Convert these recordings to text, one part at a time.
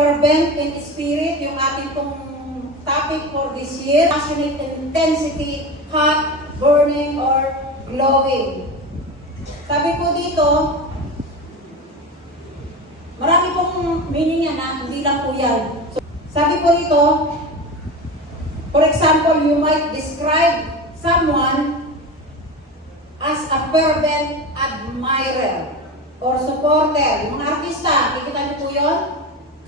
fervent in spirit, yung ating pong topic for this year. Passionate intensity, hot, burning, or glowing. Sabi po dito, marami pong meaning yan ha, hindi lang po yan. So, sabi po dito, for example, you might describe someone as a fervent admirer or supporter. Yung mga artista, kikita niyo po yun?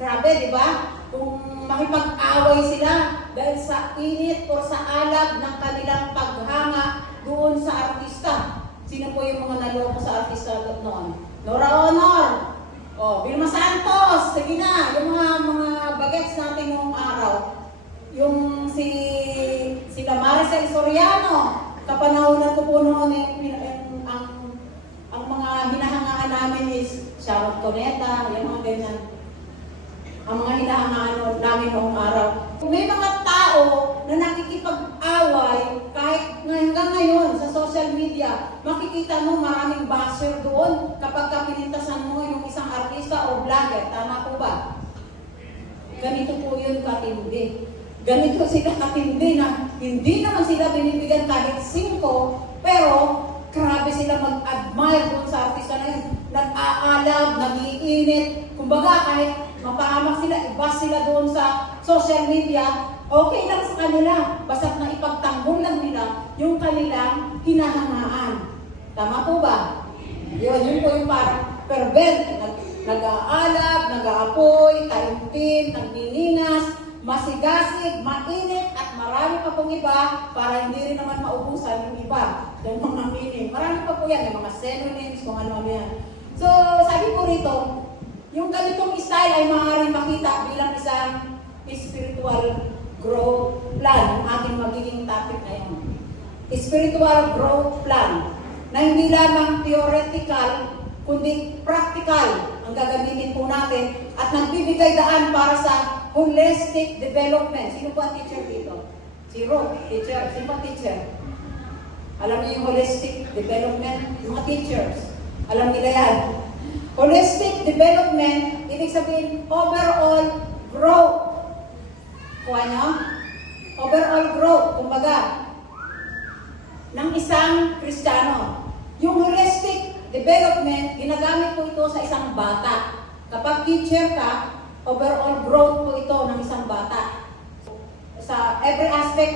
Grabe, di ba? Kung makipag-away sila dahil sa init o sa alab ng kanilang paghanga doon sa artista. Sino po yung mga naloko sa artista noon? Nora Honor, Vilma Santos, sige na, yung mga bagets natin noong araw. Yung sila Maricel Soriano, kapanahonan ko po noon ang mga hinahangaan namin is Sharon Cuneta, yung mga ganyan. Ang mga hinahangaan namin noong araw. May mga tao na nakikipag-away kahit hanggang ngayon sa social media, makikita mo maraming basher doon kapag pinintasan mo yung isang artista o vlogger. Tama po ba? Ganito po yun katindi. Ganito sila katindi na hindi naman sila binibigyan kahit 5, pero grabe sila mag-admire doon sa artista na yun. Nag-aalab, nag-iinit. Kumbaga kahit mapahamak sila, ibas sila doon sa social media, okay lang sa kanila. Basta't na ipagtanggol lang nila yung kanilang hinahangaan. Tama po ba? Yun po yung parang fervent. Nag-aalab, nag-aapoy, talumpin, nagnininas, masigasig, mainit, at marami pa pong iba para hindi rin naman maubusan yung iba. Yung mga meaning. Marami pa po yan, yung mga synonyms, kung ano yan. So, sabi ko rito, yung ganitong style ay maaaring makita bilang isang spiritual growth plan, ang ating magiging topic ngayon. Spiritual growth plan, na hindi lamang theoretical, kundi practical ang gagamitin po natin at nagbibigay daan para sa holistic development. Sino po ang teacher dito? Zero. Teacher. Sino po teacher? Alam niyo yung holistic development? Yung mga teachers. Alam nila yan. Holistic development, ibig sabihin, overall growth. Kuha nyo? Overall growth, kumbaga, ng isang Kristiyano. Yung holistic development, ginagamit po ito sa isang bata. Kapag teacher ka, overall growth po ito ng isang bata. Sa every aspect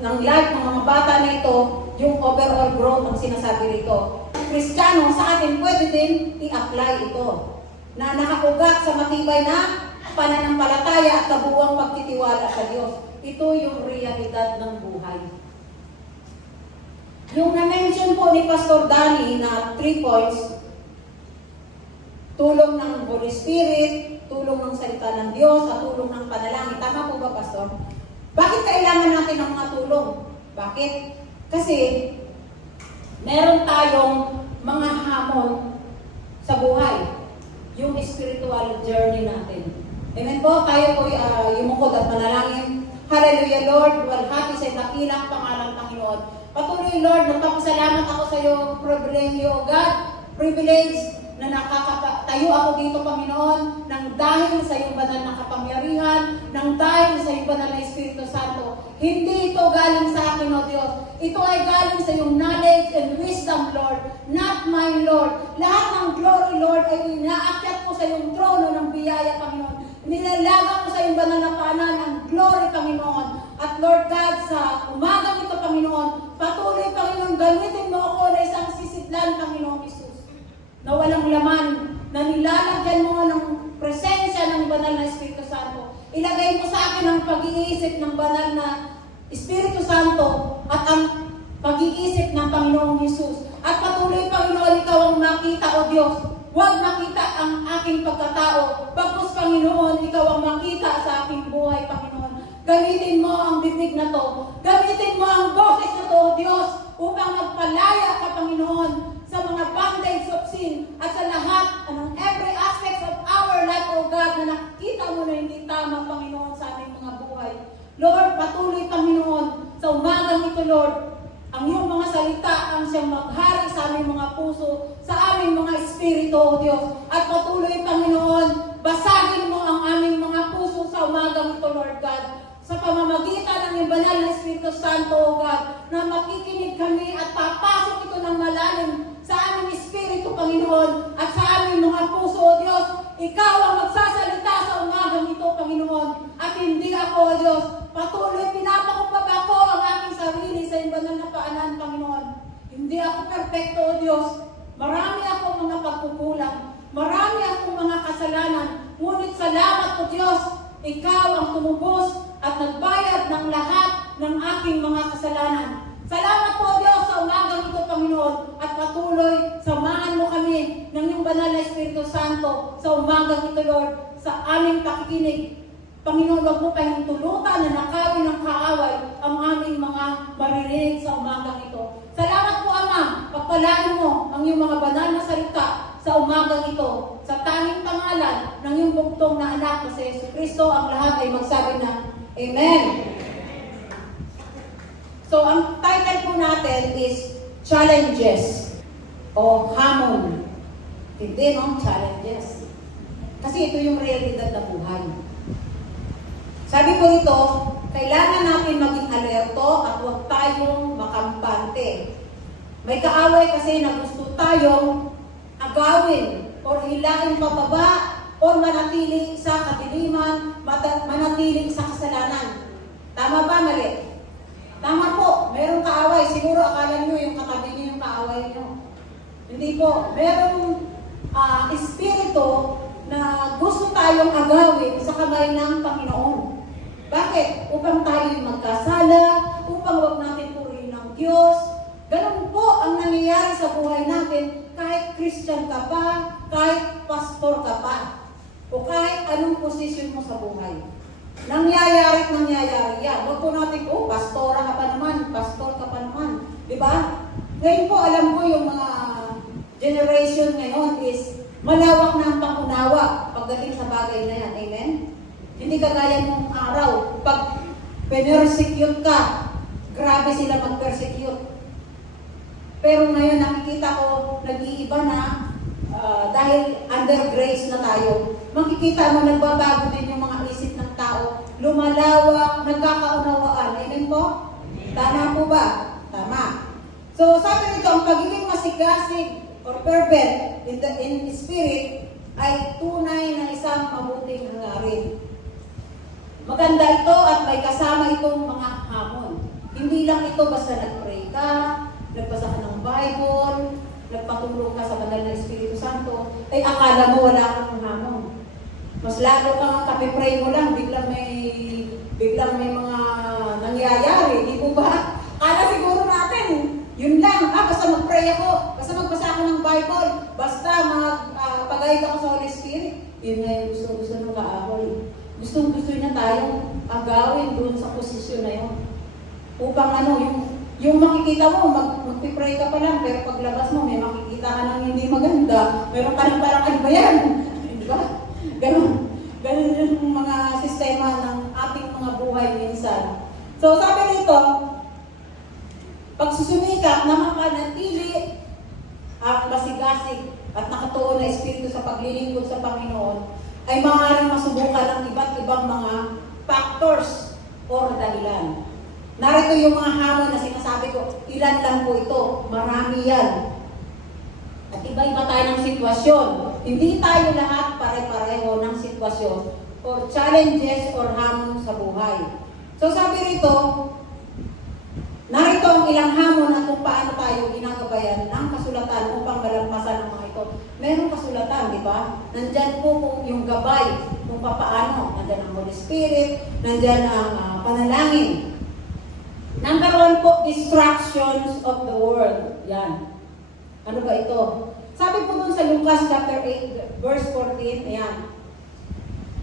ng life ng mga bata na ito, yung overall growth ang sinasabi rito. Kristiyano, sa atin pwede din i-apply ito na nakaugat sa matibay na pananampalataya at kabuuang pagtitiwala sa Diyos. Ito yung realidad ng buhay. Yung na-mention po ni Pastor Danny na 3 points, tulong ng Holy Spirit, tulong ng salita ng Diyos, at tulong ng panalangin. Tama po ba, Pastor? Bakit kailangan natin ng mga tulong? Bakit? Kasi meron tayong mga hamon sa buhay. Yung spiritual journey natin. Amen po, tayo po yumukod at manalangin. Hallelujah, Lord. Walhati sa dakilang pangalang Panginoon. Patuloy, Lord, magpapasalamat ako sa iyo, pribilehiyo, God. Privilege na nakakatayo ako dito, Panginoon, nang dahil sa iyong banal na kapangyarihan, nang dahil sa iyong banal na Espiritu Santo. Hindi ito galing sa akin, O Diyos. Ito ay galing sa iyong knowledge and wisdom, Lord, not mine, Lord. Lahat ng glory, Lord, ay inaakyat ko sa iyong trono ng biyaya, Panginoon. Nilalaga ko sa iyong banal na paanan ang glory, Panginoon. At Lord God, sa umagang ito, Panginoon, patuloy, Panginoon, gamitin mo ako na isang sisidlan, Panginoon Jesus, na walang laman, na nilalagyan mo ng presensya ng banal na Espiritu Santo. Ilagay mo sa akin ang pag-iisip ng banal na Espiritu Santo at ang pag-iisip ng Panginoong Jesus. At patuloy, Panginoon, ikaw ang makita, O Diyos. Huwag makita ang aking pagkatao. Bagkus, Panginoon, ikaw ang makita sa aking buhay, Panginoon. Gamitin mo ang bibig na to. Gamitin mo ang boses na to, O Diyos, upang magpalaya ka, Panginoon, sa mga bondage of sin at sa lahat ng every aspect of our life, O God, na nakita mo na hindi tama, Panginoon, sa aming mga buhay. Lord, patuloy, Panginoon, sa umagang ito, Lord, ang iyong mga salita ang siyang maghari sa aming mga puso, sa aming mga espiritu, O Diyos. At patuloy, Panginoon, basagin mo ang ng banal na Espiritu Santo, O God, na makikinig kami at papasok ito ng malalim sa aming Espiritu, Panginoon, at sa aming mga puso, O Diyos. Ikaw ang magsasalita sa umagang ito, Panginoon, at hindi ako, O Diyos. Patuloy pinapakupag ako ang aking sarili sa iyong banal na paanan, Panginoon. Hindi ako perfecto, O Diyos. Marami akong mga pagkukulang. Marami akong mga kasalanan. Ngunit salamat, O Diyos. Ikaw ang tumubos at nagbayad ng lahat ng aking mga kasalanan. Salamat po, Diyos, sa umagang ito, Panginoon, at patuloy, samahan mo kami ng iyong banal na Espiritu Santo sa umagang ito, Lord, sa aming pakikinig. Panginoon, wag mo kayong tulutan na nakawin ng kaaway ang aming mga maririnig sa umagang ito. Salamat po, Ama, pagpalain mo ang iyong mga banal na salita sa umagang ito, sa tanging pangalan ng iyong bugtong na anak na si Jesucristo, ang lahat ay magsabi na, Amen. So, ang title po natin is Challenges o Hamon. Hindi, no? Challenges. Kasi ito yung realidad na buhay. Sabi ko ito, kailangan natin maging alerto at huwag tayong makampante. May kaaway kasi na gusto tayong agawin o hilain pababa o manatili sa kadiliman, manatili sa kasalanan. Tama ba, mali? Tama po, merong kaaway. Siguro akala niyo yung katabi niyo yung kaaway niyo. Hindi po. Merong espiritu na gusto tayong agawin sa kamay ng Panginoon. Bakit? Upang tayo magkasala, upang wag natin purihin ng Diyos. Ganun po ang nangyayari sa buhay natin kahit Christian ka pa, kahit pastor ka pa, o kahit anong posisyon mo sa buhay. Nangyayari yan. Huwag po natin, pastora ka pa naman, pastor ka pa naman. Di ba? Ngayon po, alam ko yung mga generation ngayon is malawak na ang pangunawa pagdating sa bagay na yan. Amen? Hindi kagaya nung araw. Pag penersecute ka, grabe sila mag-persecute. Pero ngayon, nakikita ko, nag-iiba na dahil under grace na tayo. Makikita mo, nagbabago din yung mga isip ng tao. Lumalawak, nagkakaunawaan. Amen po? Tama po ba? Tama. So, sabi nito, ang pagiging masigasig or fervent in spirit ay tunay na isang mabuting hangarin. Maganda ito at may kasama itong mga hamon. Hindi lang ito basta nag-pray ka, nagbasa ka ng Bible, nagpatulong ka sa banal na Espiritu Santo, ay akala mo wala kang hamon. Mas lalo kang kapipray mo lang, biglang may mga nangyayari, di po ba? Akala siguro natin, yun lang, basta mag-pray ako, basta magbasa ako ng Bible, basta pag-guide ako sa Holy Spirit, yun nga yung gusto ng kaaway. Gusto niya tayong agawin doon sa posisyon na yun. Upang yung makikita mo, magpipray ka pa lang, pero paglabas mo, may makikita ka ng hindi maganda, meron ka ng parang ano ba yan? Di ba? Ganun yung mga sistema ng ating mga buhay minsan. So sabi nito, pagsusumikap na mapanatili at masigasig at nakatuon na espiritu sa paglilingkod sa Panginoon ay maaaring masubukan ng iba't ibang mga factors o dahilan. Narito yung mga hamon na sinasabi ko, ilan lang po ito, marami yan. At iba-iba tayo ng sitwasyon. Hindi tayo lahat pare-pareho ng sitwasyon or challenges or hamon sa buhay. So sabi rito, narito ang ilang hamon at kung paano tayo ginagabayan ng kasulatan upang malampasan ang mga ito. Meron kasulatan, di ba? Nandyan po yung gabay kung paano. Nandyan ang Holy Spirit, nandyan ang panalangin. Number 1 po, distractions of the world. Yan. Ano ba ito? Sabi po dun sa Lucas chapter 8, verse 14, ayan.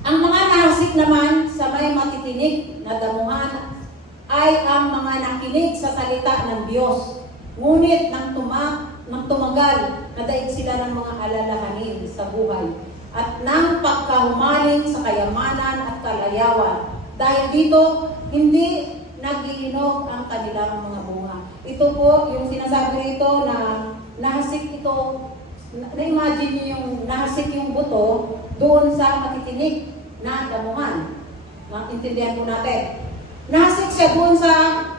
Ang mga nahasik naman sa may matitinig na damuhan ay ang mga nakinig sa salita ng Diyos. Ngunit nang tumagal, nadaig sila ng mga alalahanin sa buhay at nang pagkahumaling sa kayamanan at kalayawan. Dahil dito, hindi nagiinog ang kanilang mga bunga. Ito po, yung sinasabi rito na nahasik ito, na-imagine niyo yung nahasik yung buto doon sa matitinig na damuhan. Intindihan po natin. Nasik siya doon sa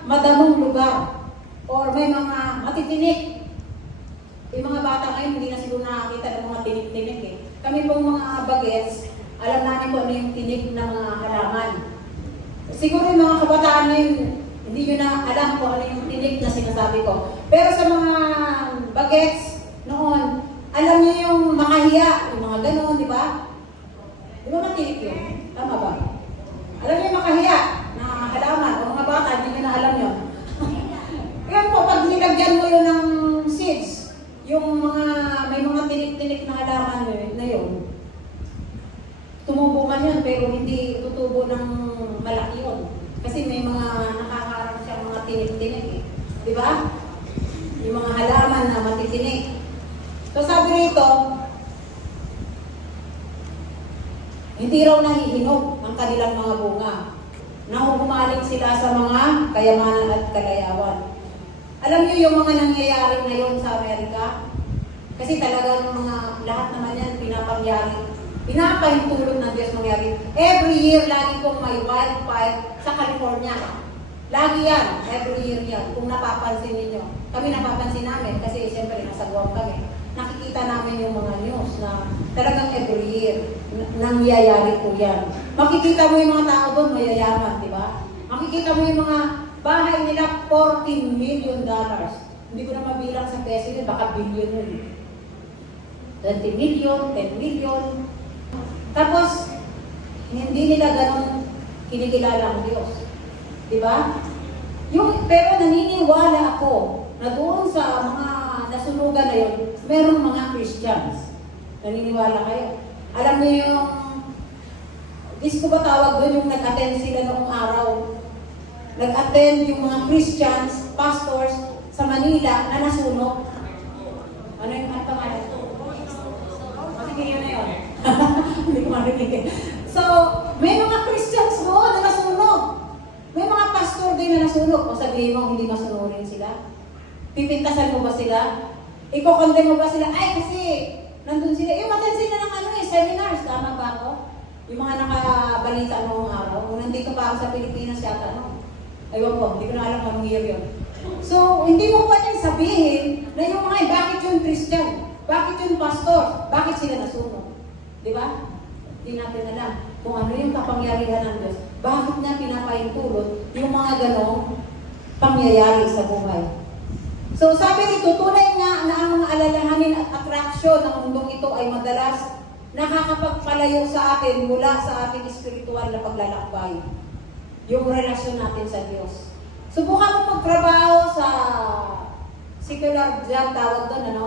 madamong lugar. Or may mga matitinik. Yung mga bata ngayon, hindi na siguro nakakita ng mga tinik-tinik eh. Kami pong mga bagets, alam namin kung ano yung tinik ng mga halaman. Siguro yung mga kabataan ngayon, hindi nyo na alam kung ano yung tinik na sinasabi ko. Pero sa mga bagets noon, alam nyo yung makahiya, yung mga ganon, di ba? Di ba matinik yun? Tama ba? Alam nyo yung makahiya na halaman, o mga bata, hindi nyo na alam yun. Kaya po, pag nilagyan mo yun ng seeds, yung mga, may mga tinik-tinik na halaman na yun, tumubo man yun, pero hindi tutubo ng malaki yun. Kasi may mga nakakaroon siyang mga tinik-tinik eh. Di ba? Yung mga halaman na matitinik. So sabi rito, hindi raw nahihinog ang kanilang mga bunga. Nahuhumaling sila sa mga kayamanan at kalayawan. Alam niyo yung mga nangyayari ngayon sa Amerika? Kasi talagang mga lahat naman yan pinapahintulot ng Diyos mangyari. Every year, lagi kong may wildfire sa California. Lagi yan, every year yan. Kung napapansin ninyo. Kami napapansin namin kasi siyempre nasa Guam kami. Nakikita namin yung mga news na talagang every year nangyayari po yan. Makikita mo yung mga tao doon, mayayaman, di ba? Makikita mo yung mga bahay nila, $14 million. Hindi ko na mabilang sa peso yun, baka billion yun. 20 million, 10 million. Tapos, hindi nila ganun kinikilala ang Diyos. Di ba? Pero naniniwala ako na doon sa mga nasunugan na yun, merong mga Christians. Naniniwala kayo. Alam niyo yung, ko ba tawag doon yung nag-attend sila noong araw? Nag-attend yung mga Christians, pastors sa Manila na nasunog. Ano yung pangalan? Matigil yun na yun. Hindi ko marinig. So, may mga Christians doon na nasunog. May mga pastor din na nasunog. O sabihin mo, hindi masunurin sila? Pipintasan mo ba sila? Iko-condemn mo ba sila? Ay, kasi nandun sila. Yung attend sila ng seminars. Tama ba ako? Yung mga nakabalita noong araw. Kung nandito pa ako sa Pilipinas yata, no? Aywan ko, hindi ko na alam kung anong year yun. So, hindi mo pwedeng sabihin na yung mga, bakit yung Christian? Bakit yung pastor? Bakit sila nasunog? Di ba? Hindi natin alam kung ano yung kapangyarihan ng Diyos. Bakit niya pinapahintulot yung mga ganong pangyayari sa buhay. So, sabi nito, tunay nga na ang mga alalahanin at atraksyon ng mundong ito ay madalas nakakapagpalayo sa atin mula sa ating espiritual na paglalakbay. Yung relasyon natin sa Diyos. Subukan mo magtrabaho sa secular job, tawag doon, ano?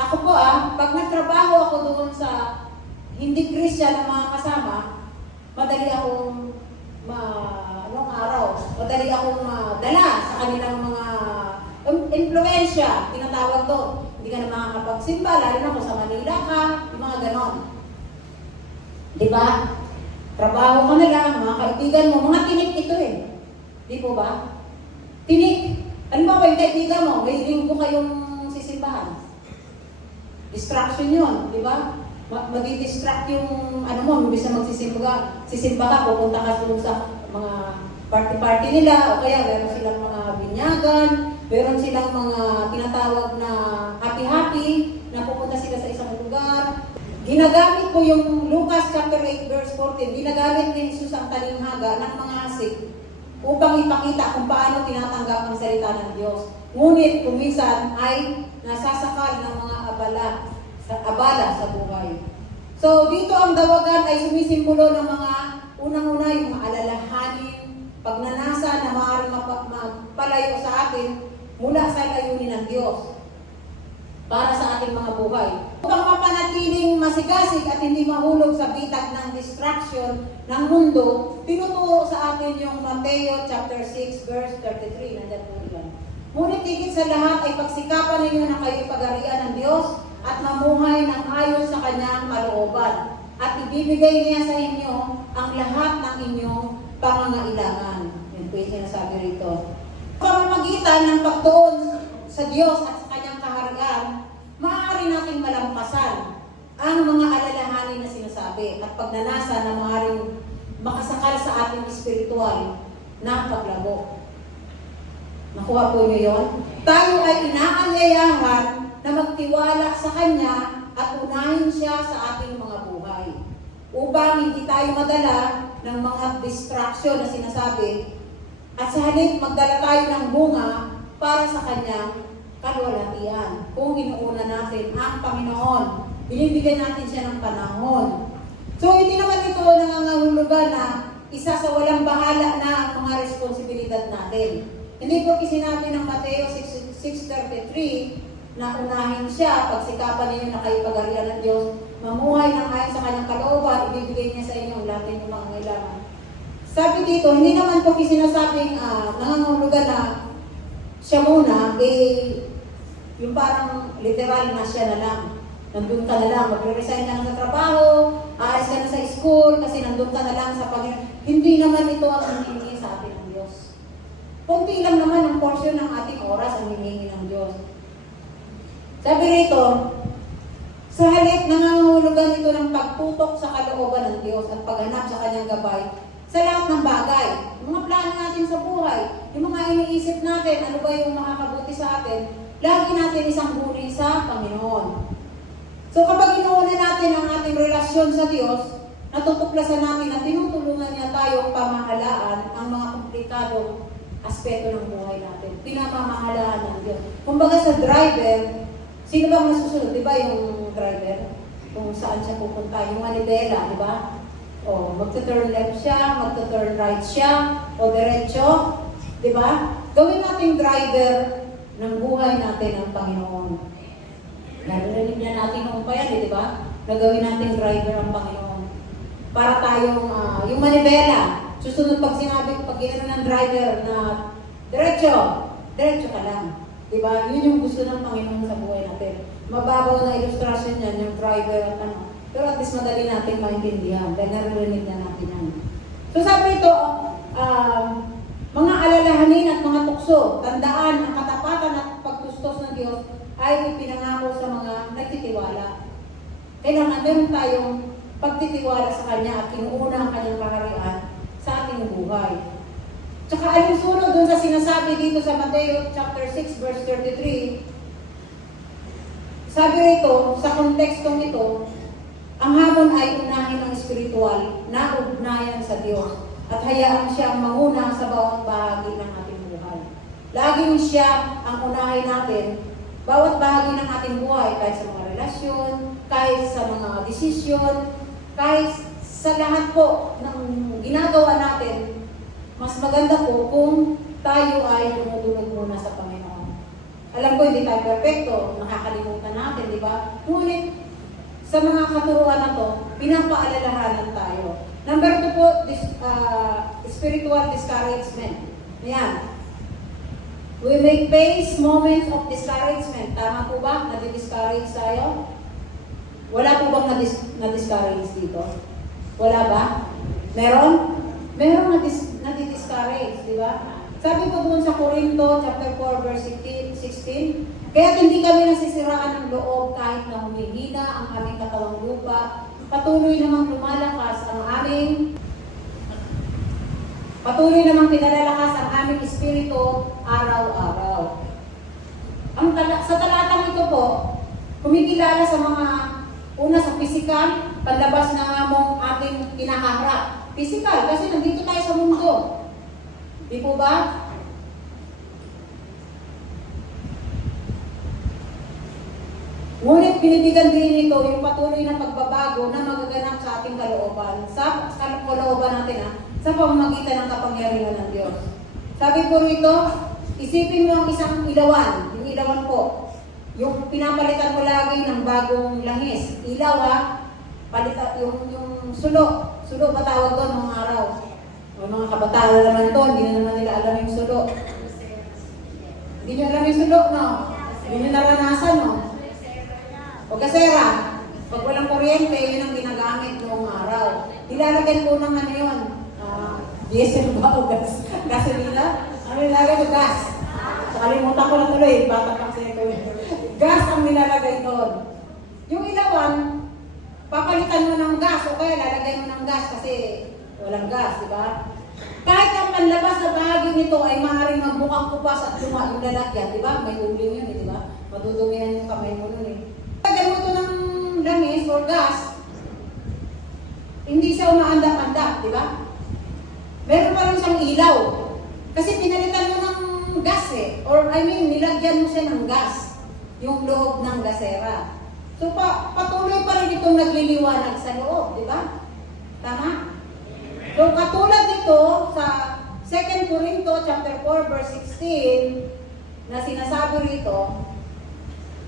Ako po pag nagtrabaho ako doon sa hindi Christian ang mga kasama, madali akong anong araw, madali akong madala sa kanilang mga influensya, tinatawag doon. Hindi ka na makakapagsimba, lalo na kung sa Manila ka, yung mga ganon. Diba? Trabaho ka na lang, mga kaibigan mo, mga tinik ito eh. Di po ba? Tinik. Ano ba yung kaibigan mo? May linggo kayong sisimbahan. Distraction yun, di ba? Madi-distract yung ano mo, imbis na sisimba ka, pupunta ka sa mga party-party nila, o kaya meron silang mga binyagan, meron silang mga tinatawag na happy-happy, na pupunta sila sa isang lugar. Ginagamit ko yung Lucas chapter 8 verse 14, ginagamit ni Jesus ang talinghaga ng mga asik upang ipakita kung paano tinatanggap ang salita ng Diyos. Ngunit kuminsan ay nasasakal ng mga abala sa buhay. So dito ang dawagan ay sumisimbolo ng mga unang-una yung maalalahanin, pagnanasa na maaaring magpalayo sa atin mula sa layunin ng Diyos para sa ating mga buhay. Upang mapanatiling masigasig at hindi mahulog sa bitag ng distraction ng mundo, tinuturo sa atin yung Mateo chapter 6 verse 33. Nandiyan po ilan. Ngunit higit sa lahat ay pagsikapan ninyo na kayo pag-arian ng Diyos at mamuhay ng ayon sa kanyang kalooban. At ibibigay niya sa inyo ang lahat ng inyong pangangailangan. Yan po yung sinasabi rito. Pamamagitan ng pagtuon sa Diyos at sa kanyang kaharian, maaari nating malampasan ang mga alalahanin na sinasabi at pagnanasa na maaaring makasakal sa ating espiritual na paglabo. Nakuha po niyo yun? Tayo ay inaanyayahan na magtiwala sa Kanya at unahin siya sa ating mga buhay. Upang hindi tayo madala ng mga distraction na sinasabi at sa halip magdala tayo ng bunga para sa Kanyang kalwalhatian. Kung inuuna natin ang Panginoon, binibigyan natin siya ng panahon. So hindi naman ito nangangahulugan na isa sa walang bahala na ang mga responsibilidad natin. Hindi po sinabi ng Mateo 6:33 na unahin siya, pagsikapan ninyo na kayo pag-arian ng Diyos, mamuhay ng ayon sa Kanyang kalooban, ibibigay niya sa inyo ang lahat ng mga kailangan. Sabi dito, hindi naman po sinasabing nangangahulugan na siya muna, yung parang literal na siya na lang. Nandun ka na lang, magre-resign ka na sa trabaho, aalis ka na sa school, kasi nandun ka na lang sa Panginoon. Hindi naman ito ang hinihingi sa atin ng Diyos. Kunti lang naman ang portion ng ating oras ang hinihingi ng Diyos. Sabi rito, sa halip nangangahulugan ito ng pagtutok sa kalooban ng Diyos at paghanap sa Kanyang gabay sa lahat ng bagay. Yung mga plano natin sa buhay, yung mga iniisip natin, ano ba yung makakabuti sa atin, lagi natin isang buni sa Panginoon. So kapag inuuna natin ang ating relasyon sa Diyos, natutuklasan natin na tinutulungan niya tayong pamahalaan ang mga komplikadong aspeto ng buhay natin. Pinapamahalaan ng Diyos. Kumbaga sa driver, sino bang nasusunod? Di ba yung driver? Kung saan siya pupunta, yung manibela, di ba? O, magta-turn left siya, magta-turn right siya, o diretso, di ba? Gawin nating driver ng buhay natin ang Panginoon. Narinig niya natin noong pa yan, di ba? Nagawin nating driver ang Panginoon. Para tayong, yung manibela, susunod pag sinabi, pag gano'n ng driver na diretso ka lang. Di ba? Yun yung gusto ng Panginoon sa buhay natin. Mababaw na ilustrasyon niyan, yung driver at ano. Pero at least madali natin maintindihan dahil naririnig na natin yan. So sabi ito, mga alalahanin at mga tukso, tandaan ang katapatan at pagtustos ng Diyos ay ipinangako sa mga nagtitiwala. Kailangan meron tayong pagtitiwala sa Kanya at kinuuna ang Kanyang kaharian sa ating buhay. Tsaka anong sunod dun sa sinasabi dito sa Mateo chapter 6 verse 33, sabi rito, sa kontekstong ito, ang hamon ay unahin ang spiritual na ugnayan sa Diyos at hayaan siya ang manguna sa bawat bahagi ng ating buhay. Laging siya ang unahin natin, bawat bahagi ng ating buhay, kahit sa mga relasyon, kahit sa mga desisyon, kahit sa lahat po ng ginagawa natin, mas maganda po kung tayo ay tumutulog muna sa Panginoon. Alam ko, hindi tayo perfecto, nakakalimutan natin, di ba? Ngunit, sa mga katuruan na to, pinapaalalahanan tayo. Number 2 po, spiritual discouragement. Ayan. We may face moments of discouragement. Tama po ba? Nadi-discourage tayo? Wala po bang na-discourage dito? Wala ba? Meron? Meron nadi-discourage, di ba? Sabi ko doon sa Corinto, chapter 4, verse 16, kaya't hindi kami nasisiraan ng loob kahit na humihina ang aming katawang lupa, patuloy namang pinalalakas ang aming espiritu araw-araw. Sa talatang ito po, kumikilala sa mga una sa pisikal, panlabas na among ating kinaharap. Pisikal, kasi nandito tayo sa mundo. Di po ba? Ngunit binibigyan din ito yung patuloy na pagbabago na magaganap sa ating kalooban, sa kalooban natin sa pamamagitan ng kapangyarihan ng Diyos. Sabi po rito, isipin mo ang isang ilawan, yung ilawan po, yung pinapalitan mo lagi ng bagong langis. Ilaw palitan, yung sulo ba tawag doon ng araw? O mga kabataan naman doon, hindi na naman nila alam yung sulo. Hindi nyo alam yung sulo, no? Hindi nyo naranasan, no? O gasera, pag walang kuryente, yun ang ginagamit noong araw. Ilalagyan po ng ano yun? Diesel ba o gas? Gasolina? Ano nilalagay ko? Gas. So, kalimutan ko na tuloy, bata pang seko. Gas ang nilalagay doon. Yung ilawan, papalitan mo ng gas o kaya lalagay mo ng gas kasi walang gas, di ba? Kahit ang panlabas na bahagi nito ay maaaring magbukang kupas at luma yung lalagyan, di ba? May uling yun, di ba? Madudumihan yung kamay mo nun eh. Tagal mo ito ng langis or gas, hindi siya umaandak-andak, di ba? Meron pa rin siyang ilaw. Kasi pinalitan mo ng gas eh. Or I mean, nilagyan mo siya ng gas. Yung loob ng gasera. So patuloy pa rin itong nagliliwanag sa loob, di ba? Tama? So katulad nito sa 2 Corinto chapter 4 verse 16 na sinasabi rito,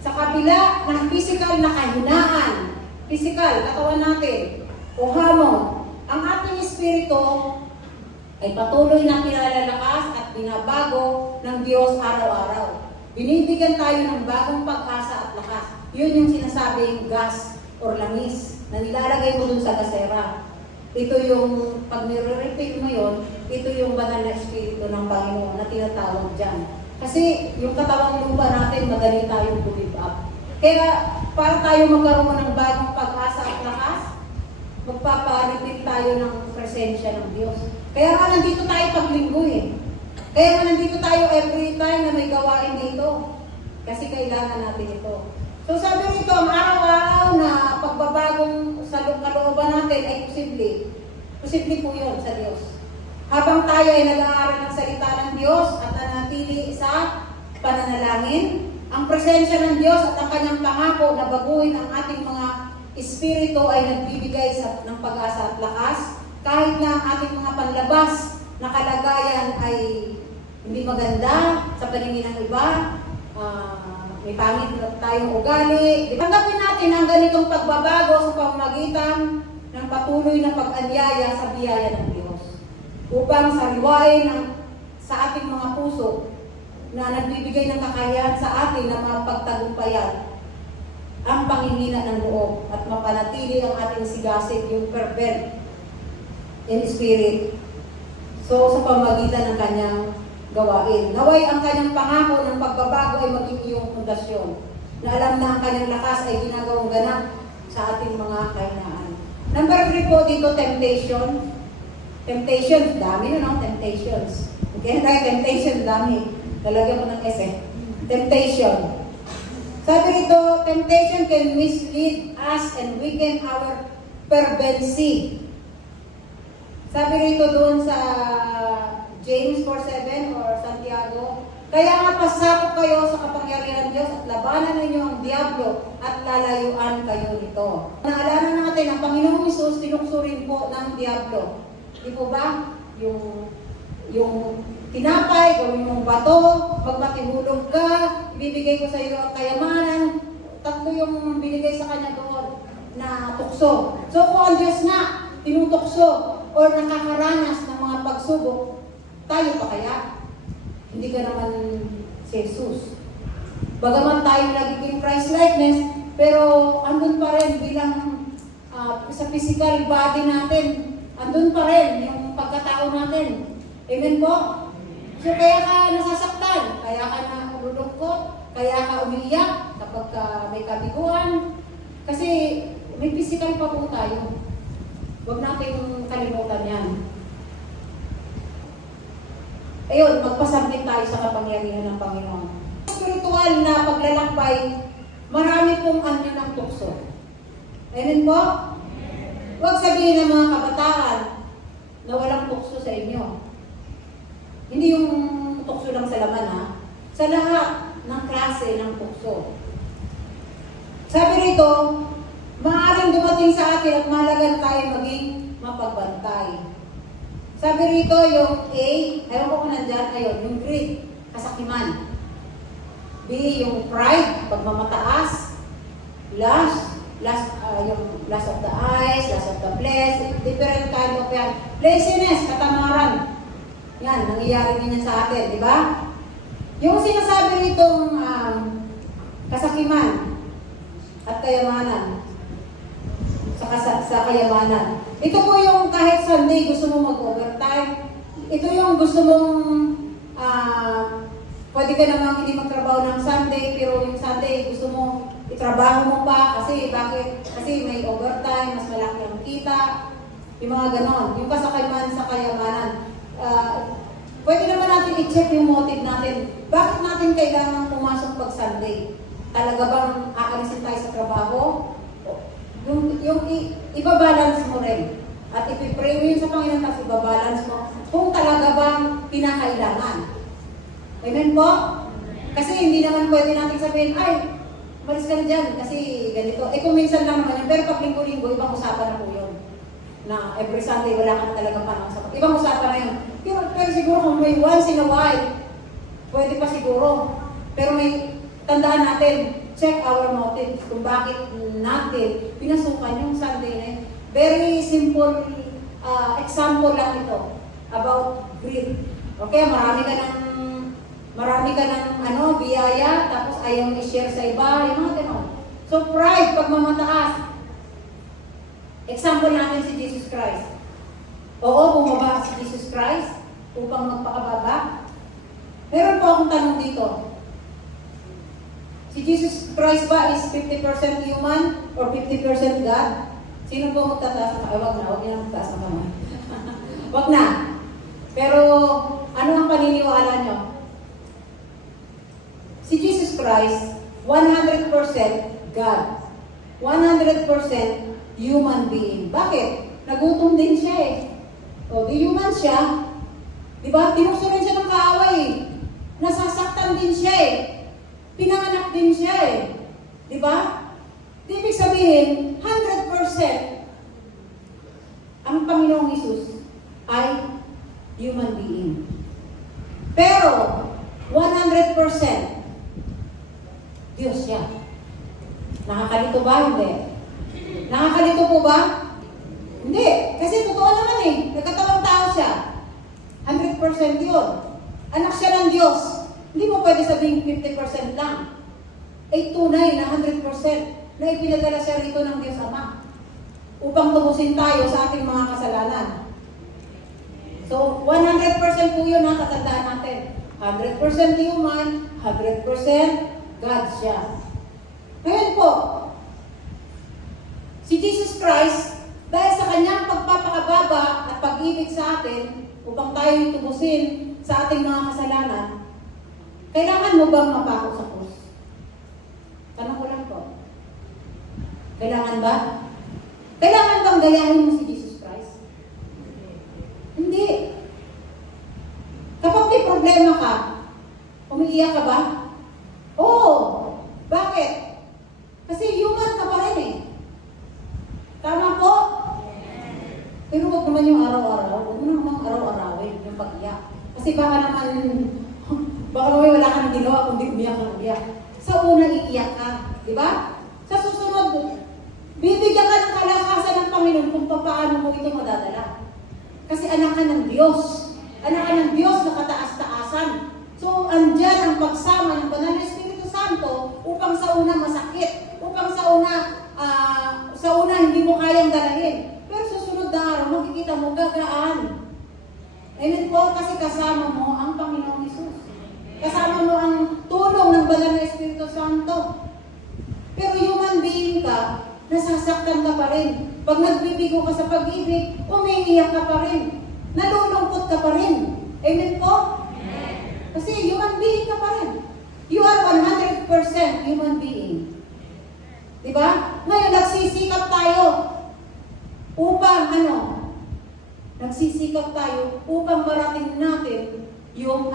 sa kabila ng physical na kahinaan, physical, katawan natin, o hamon, ang ating espiritu ay patuloy na pinalalakas at binabago ng Diyos araw-araw. Binibigyan tayo ng bagong pag-asa at lakas. Yun yung sinasabing gas or langis na nilalagay mo dun sa gasera. Ito yung, pag nire-repeat mo yun, ito yung banal na espiritu ng Panginoon na tinatawag dyan. Kasi yung katawang lupa natin, madali tayong bumib up. Kaya, para tayo magkaroon ng bagong pag-asa at lakas, magpaparipit tayo ng presensya ng Diyos. Kaya nga nandito tayo paglinggo eh. Kaya nga nandito tayo every time na may gawain dito. Kasi kailangan natin ito. So sabi rito, ang araw-araw na pagbabagong sa kalooban natin ay posible. Posible po yun sa Diyos. Habang tayo ay nag-aaral ng salita ng Diyos at nanatili sa pananalangin, ang presensya ng Diyos at ang kanyang pangako na baguhin ang ating mga espiritu ay nagbibigay ng pag-asa at lakas. Kahit na ang ating mga panlabas na kalagayan ay hindi maganda sa paningin ng iba, may pangit tayong ugali. Tanggapin natin ang ganitong pagbabago sa pamamagitan ng patuloy na pag-anyaya sa biyaya ng Diyos upang sariwain sa ating mga puso na nagbibigay ng kakayahan sa atin na mapagtagumpayan ang panghihina ng loob at mapanatili ang ating sigasig, yung fervent in spirit. So, sa pamamagitan ng kanyang gawain. Naway ang kanyang pangako ng pagbabago ay maging iyong pundasyon. Na alam na ang kanyang lakas ay ginagawang ganap sa ating mga kahinaan. Number 3 po dito, temptation. Temptations, dami no? Temptations. Okay, tayo temptation, dami. Talagyan ko ng S eh. Temptation. Sabi rito, temptation can mislead us and weaken our fervency. Sabi rito doon sa James 4:7 or Santiago, kaya nga pasakop kayo sa kapangyarihan ng Diyos at labanan ninyo ang diablo at lalayuan kayo nito. Naalala natin, ang Panginoong Hesus tinuksurin po ng diablo. Di po ba? Yung tinapay, gawin mong bato, magmatihulog ka, ibibigay ko sa iyo ang kayamanan. Tatlo yung binigay sa kanya doon na tukso. So kung ang Diyos na tinutukso or nakakaranas ng mga pagsubok, tayo pa kaya? Hindi ka naman si Jesus. Bagaman tayo nagiging Christ-likeness, pero andun pa rin bilang sa physical body natin, andun pa rin yung pagkatao natin. Amen po? So kaya ka nasasaktan, kaya ka nalulungkot, kaya ka umiiyak kapag may kabiguan, kasi may physical pa po tayo. Huwag natin kalimutan yan. Ayun, magpasabit tayo sa kapangyarihan ng Panginoon. Spiritual na paglalakbay, marami pong anyo ng tukso. Amen po? Huwag sabihin ng mga kabataan na walang tukso sa inyo. Hindi yung tukso lang sa laman ha. Sa lahat ng klase ng tukso. Sabi rito, maaaring dumating sa atin at mahalaga tayo maging mapagbantay. Sabi rito yung A, ayaw ko kung nandyan, ayun, yung greed, kasakiman. B, yung pride, pagmamataas. Yung lust of the eyes, lust of the flesh, different kind of yan. Laziness, katamaran. Yan, nangyayari din yan sa atin, di ba? Yung sinasabi nitong kasakiman at kayamanan, sa kayamanan. Ito po yung kahit Sunday gusto mo mag-overtime. Ito yung gusto mong pwede ka namang hindi magtrabaho ng Sunday, pero yung Sunday gusto mo itrabaho mo pa kasi bakit? Kasi may overtime, mas malaki ang kita. Yung mga ganon. Yung kasakiman sa kayamanan. i-check yung motive natin. Bakit natin kailangan pumasok pag Sunday? Talaga bang aalisin tayo sa trabaho? Yung ibabalance mo rin. At ipipray mo yun sa Panginoon kasi ibabalance mo kung talaga bang pinakailangan. Amen po? Kasi hindi naman pwede natin sabihin, ay, malis ka na dyan kasi ganito. Eh kung minsan lang naman yun, pero pag linggo-linggo, ibang usapan na po yun. Na every Sunday wala ka na talagang panahon sa ibang usapan na yun. Pero siguro kung may once in a while, pwede pa siguro. Pero may tandaan natin, check our motive kung bakit natin pinasukan yung Sunday na yun. Very simple example lang ito about greed. Okay, marami ka ng biyaya, tapos ayaw mo i-share sa iba, yung mga ganon. So pride, pagmamataas. Example natin si Jesus Christ. Oo, bumaba si Jesus Christ upang magpakababa. Meron po akong tanong dito. Si Jesus Christ ba is 50% human or 50% God? Sino po magtataas? Wag niyo nang magtaas ng kamay. Wag na. Pero ano ang paniniwala nyo? Si Jesus Christ, 100% God. 100% human being. Bakit? Nagutom din siya eh. O, di human siya. Diba? Tinukso rin siya ng kaaway eh. Nasasaktan din siya eh. Pinanganak din siya eh. Diba? Di ibig sabihin, 100% ang Panginoong Hesus ay human being. Pero, 100% Diyos siya. Nakakalito ba? Hindi. Nakakalito po ba? Hindi. Kasi totoo naman eh. Nagkatawang tao siya. 100% yun. Anak siya ng Diyos. Hindi mo pwede sabihin 50% lang. Ay tunay na 100% na ipinadala siya rito ng Diyos Ama upang tubusin tayo sa ating mga kasalanan. So, 100% po yun ang katandaan natin. 100% human, 100% God siya. Ngayon po, si Jesus Christ, dahil sa kanyang pagpapakababa at pag-ibig sa atin, upang tayo tubusin sa ating mga kasalanan, kailangan mo bang mapako sa krus? Tanong ko lang po. Kailangan ba? Kailangan bang gayahin mo si Jesus Christ? Hindi. Kapag may problema ka, umiiyak ka ba? Oo. Bakit? Kasi human ka pa rin eh. Tama po? Pero huwag naman yung araw-araw. Huwag mo naman araw-arawin yung pag-iyak. Kasi baka naman, baka naman wala ka nang ginawa kung di umiyak ka umiyak. Sa una, iiyak ka. Di ba? Sa susunod, bibigyan ka ng kalakasan ng Panginoon kung paano mo ito madadala. Kasi anak ka ng Diyos. Anak ka ng Diyos na kataas-taasan. So, andyan ang pagsama ng Banal na Espiritu Santo upang sa una masakit. Upang sa una hindi mo kayang dalahin. Pero susunod na araw, makikita mo gagaan. Amen po, kasi kasama mo ang Panginoong Hesus. Kasama mo ang tulong ng Banal na Espiritu Santo. Pero human being ka, nasasaktan ka pa rin. Pag nagbibigo ka sa pag-ibig, umiiyak ka pa rin. Nalulungkot ka pa rin. Amen po? Kasi human being ka pa rin. You are 100% human being. Diba? Ngayon, nagsisikap tayo upang nagsisikap tayo upang marating natin yung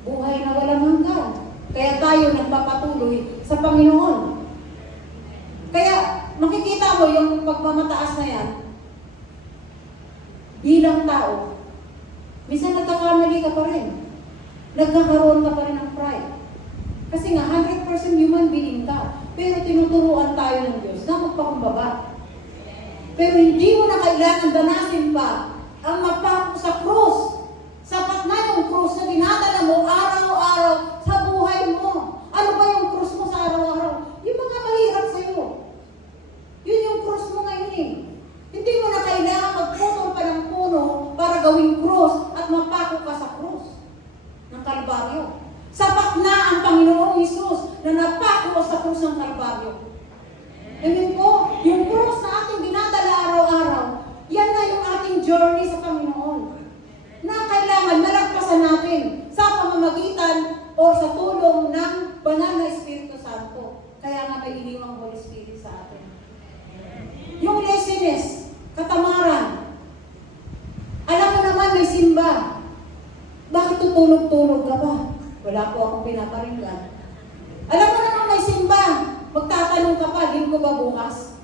buhay na walang hanggan. Kaya tayo nagpapatuloy sa Panginoon. Kaya makikita mo yung pagmamataas na yan bilang tao. Minsan nagkakamali ka pa rin. Nagkakaroon ka pa rin ng pride. Kasi nga, 100% human being ka. Pero tinuturuan tayo ng Diyos na magpakumbaba. Pero hindi mo na kailangan danasin pa ang mapako sa krus. Sapat na yung krus na dinadala mo araw-araw sa buhay mo. Ano ba yung krus mo sa araw-araw? Yung mga mahirap sa'yo. Yun yung krus mo ngayon eh. Hindi mo na kailangan magputol pa ng puno para gawing krus at mapako ka sa krus ng Kalbaryo. Sapat na ang Panginoong Hesus na napako sa krus ng Kalbaryo. Amen po, yung krus na ating dinadala araw-araw, yan na yung ating journey sa Panginoon. Na kailangan malagpasan natin sa pamamagitan o sa tulong ng banal na Espiritu Santo. Kaya nga may iniwang Holy Spirit sa atin. Yung laziness, katamaran. Alam mo naman may simba. Bakit tutulog-tulog ka ba? Wala po akong pinaparinggan. Alam mo naman may simba. Magtatanong ka pa, din ko ba bukas?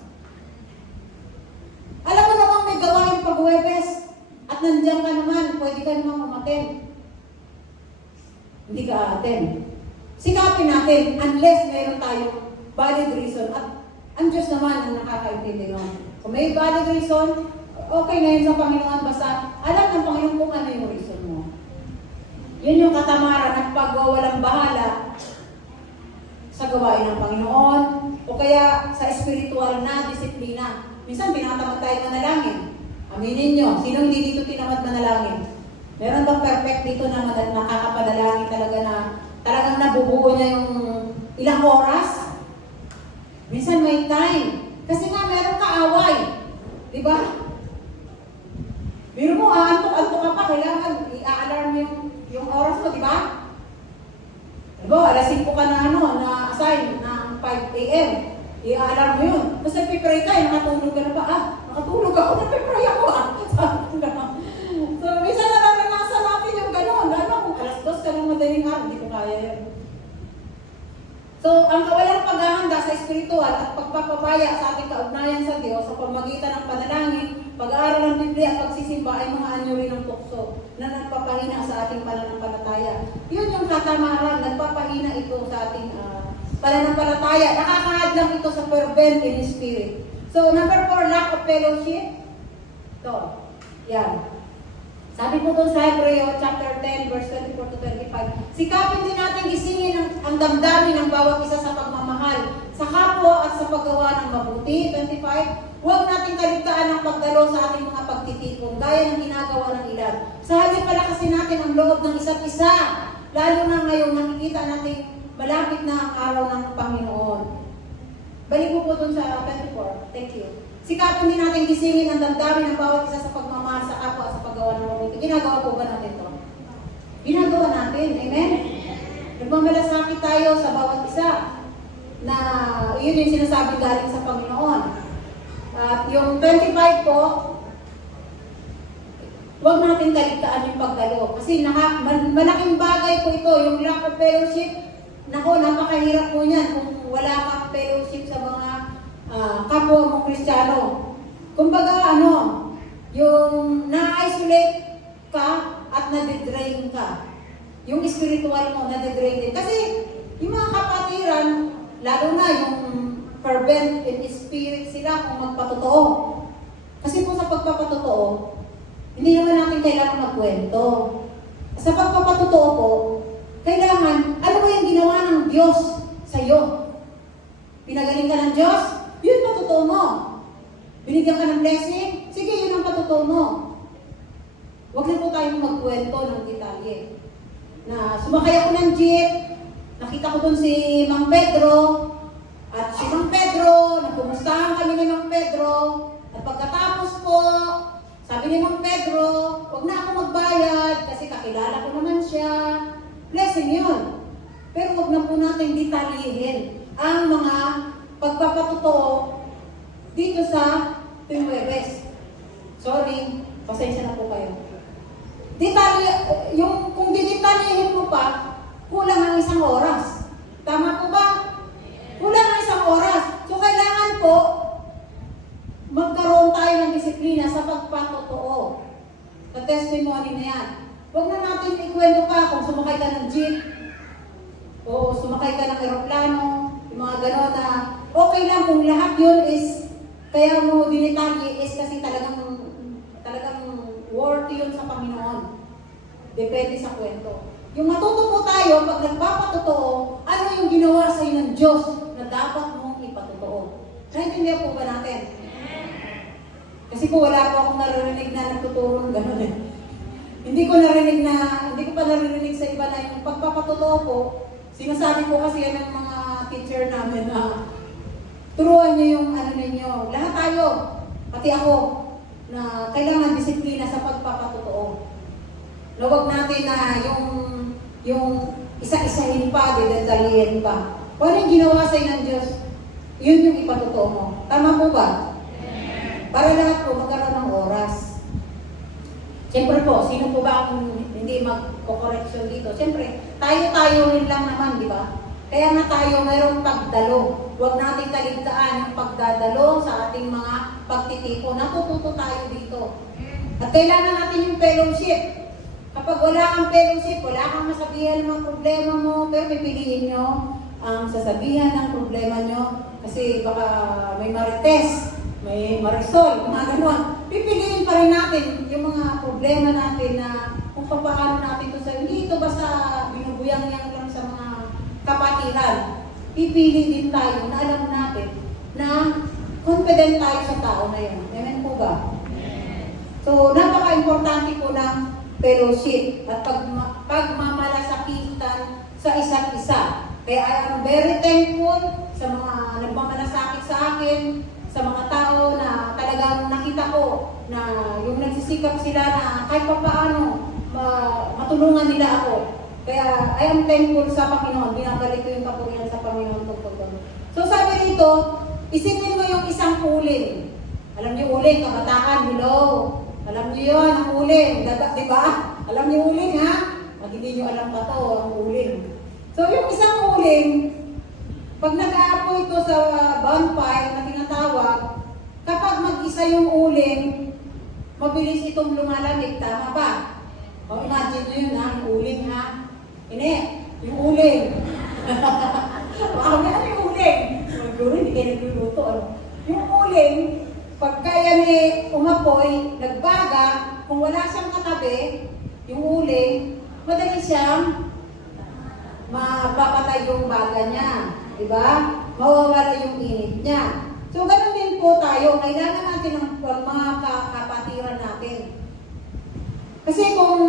Alam mo naman may gawain pag-Huwebes. At nandiyan ka naman, pwede ka naman umaten. Hindi ka aaten. Sikapin natin, unless meron tayong valid reason. At ang Diyos naman ang nakakaintindi nun. Kung may valid reason, okay na yun sa Panginoon. Basta alam ng Panginoon kung ano yung reason mo. Yun yung katamaran at pagwawalang bahala sa gawain ng Panginoon o kaya sa spiritual na disiplina. Minsan pinatamad tayo manalangin. Aminin nyo, sino hindi dito tinamad manalangin? Meron bang perfect dito na nakakapanalangin talaga na talagang nabubuo niya yung ilang oras? Minsan may time. Kasi nga meron kaaway. Di ba? Biro mo, antok-antok ka pa, kailangan i-alarm yung oras mo, di ba? Diba, alas 5 ka na na-assign ng 5 a.m. I-alarm mo yun. Tapos nagpipray ka, nakatulog ka na ba? Nakatulog ako, nagpipray ako So, minsan nararanasan natin yung gano'n. Lalo kung alas 2 ka ng madaling araw, hindi ko kaya yun. So, ang kawalang paghahanda sa espiritual at pagpapabaya sa ating kaugnayan sa Diyos sa pamagitan ng panalangin, pag-aaral ng Biblia at pagsisimba ay mga anyo rin ng tukso na nagpapahina sa ating pananampalataya. Yun yung katamaran, nagpapahina ito sa ating pananampalataya. Nakakahadlang ito sa fervent in spirit. So, number 4, lack of fellowship. Ito. Yan. Sabi po doon sa Hebreo chapter 10 verse 24 to 25, sikapin din natin gisingin ang damdamin ng bawat isa sa pagmamahal sa kapwa at sa paggawa ng mabuti. 25, huwag natin kaligtaan ang pagdalo sa ating mga pagtitipon gaya ng ginagawa ng ilan. Sa halip palakasin natin ang loob ng isa't isa, lalo na ngayong nakikita natin malapit na ang araw ng Panginoon. Balik po doon sa 24. Thank you. Sikapin din natin gisingin ang damdamin ng bawat isa sa pagmamahal sa kapwa at sa paggawa ng mabuti. Ginagawa po ba natin ito? Ginagawa natin. Amen? Nagmamalasakit tayo sa bawat isa na yun yung sinasabi galing sa Panginoon. At yung 25 po, huwag natin kaligtaan yung pagdalo. Kasi malaking bagay po ito, yung lack of fellowship. Nako, napakahirap po niyan kung wala kang fellowship sa mga kapwa mong Kristiyano. Kumbaga, yung na-isolate ka at nadidrain ka. Yung spiritual mo, nadidrain din. Kasi, yung mga kapatiran, lalo na yung fervent in spirit sila kung magpatotoo. Kasi po sa pagpapatotoo, hindi naman natin kailangan magkwento. Sa pagpapatotoo po, kailangan, ano ba yung ginawa ng Diyos sa iyo? Pinagaling ka ng Diyos? Yun patotoo mo. Binigyan ka ng blessing? Sige, yun ang patotoo mo. Huwag na po tayong magkwento ng detalye. Na sumakay ako ng jeep, nakita ko dun si Mang Pedro, at si Mang Pedro, nagkumustahan kami ni Mang Pedro, at pagkatapos po, sabi ni Mang Pedro, huwag na ako magbayad kasi kakilala ko naman siya. Blessing yun. Pero huwag na po natin detalyihin ang mga pagpapatotoo dito sa Huwebes. Sorry, pasensya na po kayo. Kung didetalyihin mo pa, kulang ang 1 oras. Tama po ba? Kulang ang 1 oras. So kailangan po magkaroon tayo ng disiplina sa pagpapatotoo. Sa testimony na yan. Huwag na natin ikwento pa kung sumakay ka ng jeep o sumakay ka ng aeroplano, yung mga gano'n na okay lang kung lahat yun is kaya mo dinitalye is kasi talagang worthy yun sa Panginoon. Depende sa kwento. Yung matuto po tayo, pag nagpapatotoo, ano yung ginawa sa iyo ng Diyos na dapat mong ipatotoo. Naintindihan po ba natin? Kasi po wala po akong naririnig na nagtuturo ng gano'n eh. Hindi ko pa naririnig sa iba na yung pagpapatotoo po, sinasabi ko kasi yan ng mga teacher namin na turuan niyo yung ninyo. Lahat tayo, pati ako, na kailangan disiplina sa pagpapatotoo. Na huwag natin na yung isa-isahin pa, didadalihin pa. Kung ano yung ginawa sa'yo ng Diyos, yun yung ipatotoo mo. Tama po ba? Para lahat po magkaroon ng oras. Siyempre po, sino po ba ang hindi mag-correction dito? Siyempre, tayo-tayo rin lang naman, di ba? Kaya nga tayo mayroong pagdalo. Huwag natin kaligtaan yung pagdadalo sa ating mga pagtitipon. Natututo tayo dito. At kailangan natin yung fellowship. Kapag wala kang fellowship, wala kang masabihan ng mga problema mo, pero pipiliin nyo ang sasabihan ng problema nyo. Kasi baka may marites, may marisol, mga ganon. Pipiliin pa rin natin yung mga problema natin na kung paano natin ito sa hindi ito basta binubuyang-yang lang sa mga kapatiran. Pipili din tayo na alam natin na confident tayo sa tao na yun. Amen po ba? So, napaka-importante po ng fellowship at pagmamalasakitan sa isa't isa. Kaya I am very thankful sa mga nagmamalasakit sa akin, sa mga tao na talagang nakita ko na yung nagsisikap sila na kahit pa paano matulungan nila ako. Kaya I am thankful sa Panginoon. Binabalik ko yung kapurihan sa Panginoon tungkol doon. So sabi rito, isipin mo yung isang uling. Alam niyo uling, kabataan, hello. Alam niyo yun, ang uling. Di ba? Alam niyo uling, ha? Hindi niyo alam pa to, ang uling. So yung isang uling, pag nag-aapoy ito sa bonfire na tinatawag, kapag mag-isa yung uling, mabilis itong lumalamig. Tama ba? O imagine nyo yun, ha? Yung uling, ha? Hindi, yung uling. Ano yung uling? Siguro hindi kayo nagluluto. Ano? Yung uling, pagka yan umapoy, nagbaga, kung wala siyang katabi, yung uling, madali siyang mapapatay yung baga niya. Diba? Mawawala yung init niya. So, ganun din po tayo. Kailangan natin ng mga kapatiran natin. Kasi kung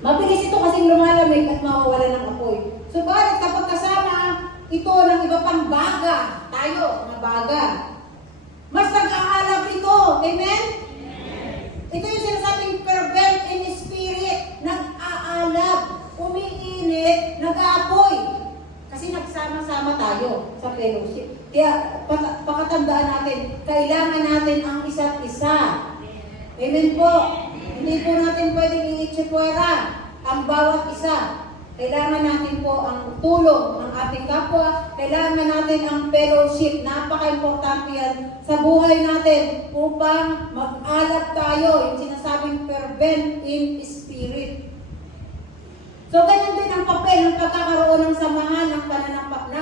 mabilis ito kasing lumalamig at mawawala ng apoy. So, bakit kapag kasama ito ng iba pang baga, tayo, mga baga, mas nag-aalab ito. Amen? Ito yung sinasabing fervent in spirit. Nag-aalab, umiinit, nag-aapoy. Kasi nagsama-sama tayo sa fellowship. Kaya pakatandaan natin, kailangan natin ang isa't isa. Amen po. Hindi po natin pwedeng i-itsipwera ang bawat isa. Kailangan natin po ang tulong ng ating kapwa. Kailangan natin ang fellowship. Napaka-importante yan sa buhay natin upang mag-alab tayo. Yung sinasabing fervent in spirit. So, ganyan din ang papel ng pagkakaroon ng samahan ng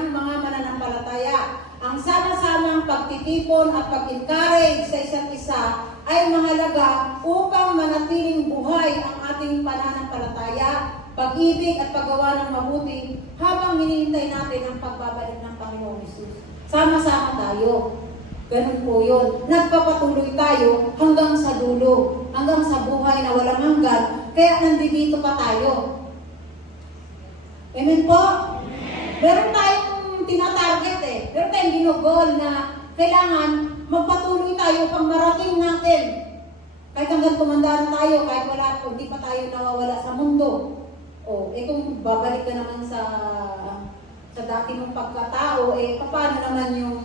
mga mananampalataya. Ang sama-samang pagtitipon at pag-encourage sa isa't isa ay mahalaga upang manatiling buhay ang ating pananampalataya, pag-ibig at paggawa ng mabuti habang hinihintay natin ang pagbabalik ng Panginoong Hesus. Sama-sama tayo. Ganun po yun. Nagpapatuloy tayo hanggang sa dulo, hanggang sa buhay na walang hanggan, kaya nandito pa tayo. Amen po? Meron tayong tinatarget Meron tayong ginugol na kailangan magpatuloy tayo pang marating natin. Kahit hanggang tumanda na tayo, kahit wala, hindi pa tayo nawawala sa mundo. Kung babalik ka naman sa dati mong pagkatao, paano naman yung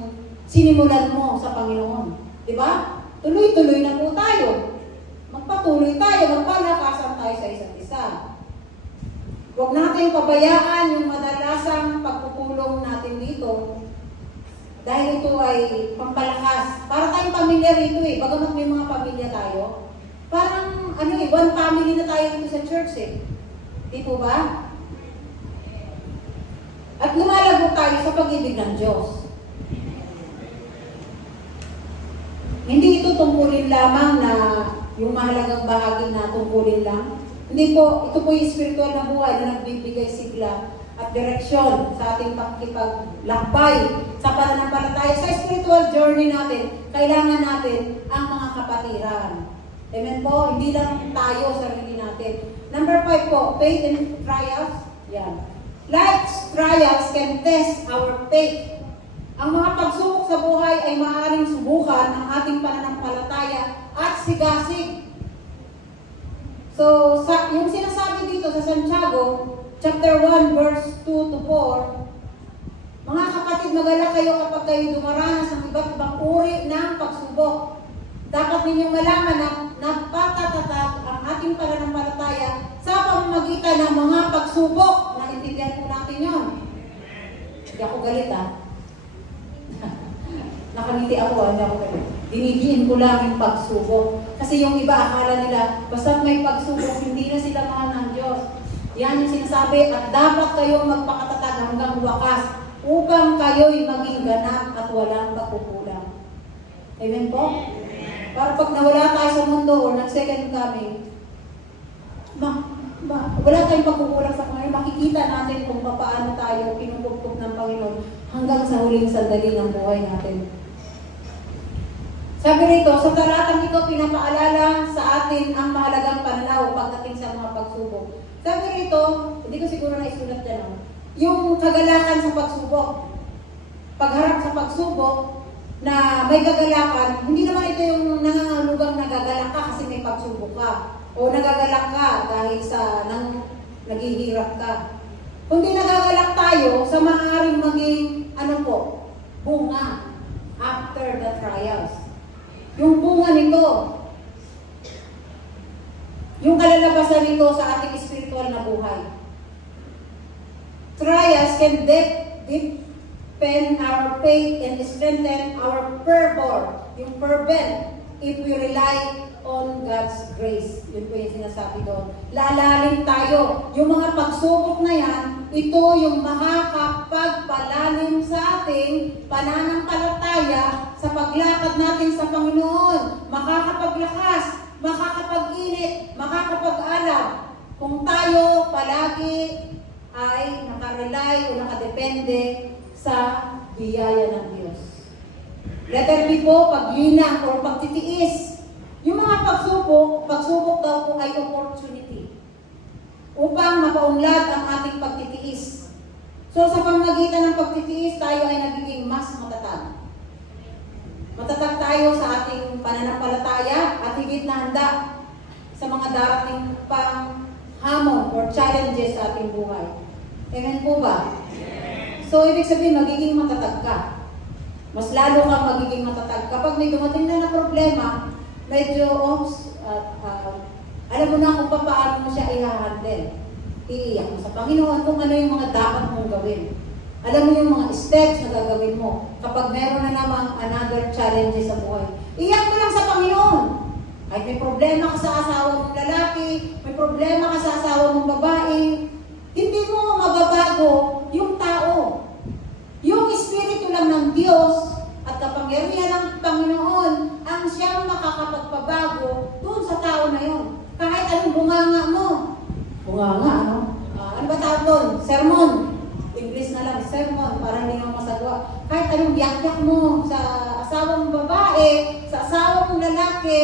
sinimulan mo sa Panginoon? Diba? Tuloy-tuloy na po tayo. Magpatuloy tayo, magpalakasan tayo sa isa't isa. Huwag natin pabayaan yung madalasang pagpupulong natin dito dahil ito ay pampalakas. Para tayong pamilya rito bagamat may mga pamilya tayo. Parang one family na tayo dito sa church Di po ba? At lumalago tayo sa pag-ibig ng Diyos. Hindi ito tungkulin lamang na yung mahalagang bahagi na tungkulin lang. Hindi po, ito po yung spiritual na buhay na nagbibigay sigla at direksyon sa ating pakipaglakbay sa pananampalataya. Sa spiritual journey natin, kailangan natin ang mga kapatiran. Amen po? Hindi lang tayo, sarili natin. Number 5 po, faith and trials. Yan. Life's trials can test our faith. Ang mga pagsubok sa buhay ay maaaring subukan ang ating pananampalataya at sigasig. So, yung sinasabi dito sa Santiago, chapter 1, verse 2 to 4, mga kapatid, magalak kayo kapag kayo dumaranas ng iba't ibang uri ng pagsubok. Dapat ninyong malaman na napatatatag ang ating pananampalataya sa pamamagitan ng mga pagsubok. Naintindihan po natin yun. Hindi ako galit Nakangiti ako, hindi ako galit. Dinidiin ko lang yung pagsubok. Kasi yung iba akala nila, basta may pagsubok, hindi na sila mahal ng Diyos. Yan yung sinasabi, at dapat kayong magpakatatag hanggang wakas upang kayo'y maging ganap at walang pagkukulang. Amen po? Para pag nawala tayo sa mundo o nag-second coming, wala tayong pagkukulang sa Panginoon. Makikita natin kung paano tayo pinupugpog ng Panginoon hanggang sa huling sandali ng buhay natin. Sabi rito, sa talatang ito, pinapaalala sa atin ang mahalagang pananaw pagdating sa mga pagsubok. Sabi rito, hindi ko siguro na isulat dyan, yung kagalakan sa pagsubok. Pagharap sa pagsubok, na may kagalakan, hindi naman ito yung nangangahulugang nagagalak ka kasi may pagsubok ka. O nagagalak ka dahil sa naghihirap ka. Kundi nagagalak tayo sa maaaring maging, bunga after the trials. Yung bunga nito, yung kalalabasan nito sa ating spiritual na buhay. Trials can deepen our faith and strengthen our fervor, yung fervent, if we rely on God's grace. Yun po yung sinasabi doon. Lalalim tayo. Yung mga pagsubok na yan, ito yung makakapagpalalim sa ating pananampalataya sa paglakad natin sa Panginoon. Makakapaglakas, makakapag-init, makakapag-alam. Kung tayo palagi ay nakarely o nakadepende sa biyaya ng Diyos. Letter B po, paglinang o pagtitiis. Yung mga pagsubok daw po ay opportunity upang mapaunlad ang ating pagtitiis. So sa pamamagitan ng pagtitiis, tayo ay nagiging mas matatag. Matatag tayo sa ating pananampalataya at higit na handa sa mga darating pang hamon or challenges sa ating buhay. Amen po ba? So ibig sabihin, magiging matatag ka. Mas lalo kang magiging matatag. Kapag may dumating na problema, medyo, alam mo na kung paano mo siya i-handle. Iiyak mo sa Panginoon kung ano yung mga dapat mong gawin. Alam mo yung mga steps na gagawin mo kapag meron na namang another challenge sa buhay. Iyak mo lang sa Panginoon. Kahit may problema ka sa asawa mong lalaki, may problema ka sa asawa mong babae, hindi mo mababago yung tao. Yung Espiritu lang ng Diyos at kapangyarihan ng Panginoon ang siyang makakapagpabago doon sa tao na yun. Kahit anong bunganga mo. Bunganga, ano? Ano ba tawag doon? Sermon. English na lang, sermon, para hindi naman masagwa. Kahit anong yak-yak mo sa asawang babae, sa asawang lalaki,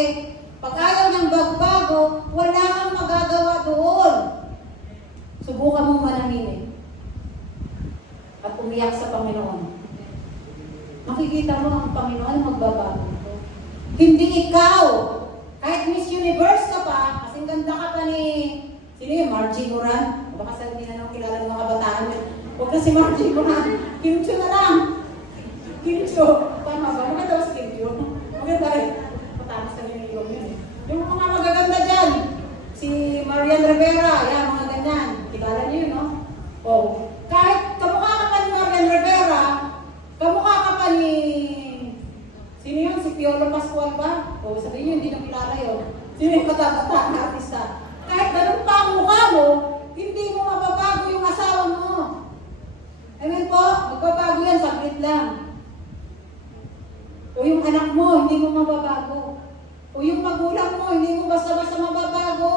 pag ayaw niyang bagbago, wala kang magagawa doon. Subukan mong manaminin at umiyak sa Panginoon. Makikita mo ang Panginoon magbabago. Hindi ikaw. Kahit Miss Universe ka pa, kasing ganda ka pa ni, sino yung Margie Moran? Baka sa hindi na nang kilala ng mga kabataan. Huwag na si Margie Moran. Kim Chiu na lang. Kim Chiu. Tama ba? Maganda ba si Kim Chiu? Maganda rin. Matamas na yun yun. Yung mga magaganda dyan, si Marian Rivera, yan, mga ganyan. Kilala niyo yun, no? Oh. Kahit kamukha ka pa ni Marian Rivera, kamukha ka pa ni... Sino yun? Si Piolo Pascual ba? O sabihin nyo, hindi na kilala yun. Sino yung katabata na artista? Kahit ganun pa ang mukha mo, hindi mo mababago yung asawa mo. Amen po? Magbabago yan, saglit lang. O yung anak mo, hindi mo mababago. O yung magulang mo, hindi mo basta-basta mababago.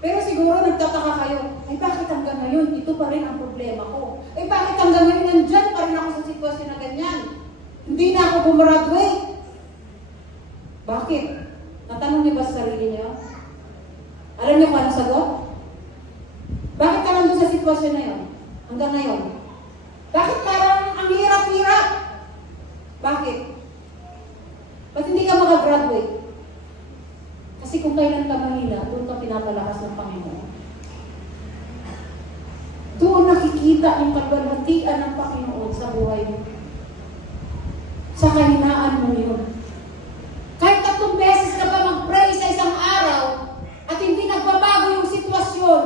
Pero siguro nagtataka kayo, ay bakit hanggang ngayon, ito pa rin ang problema ko? Ay bakit hanggang ngayon, nandyan pa rin ako sa sitwasyon na ganyan? Hindi na ako gumraduate. Bakit? Natanong niyo ba sa sarili niyo? Alam niyo kung anong sagot? Bakit ka nandun sa sitwasyon na yun? Hanggang ngayon? Bakit parang ang hirap-hirap? Bakit? Ba't hindi ka makagraduate? Kasi kung kailan ka mahina, doon ka pinapalakas ng Panginoon. makikita yung kalwalhatian ng Panginoon sa buhay mo. Sa kahinaan mo yun. Kahit 3 beses ka pa mag-pray sa isang araw at hindi nagbabago yung sitwasyon,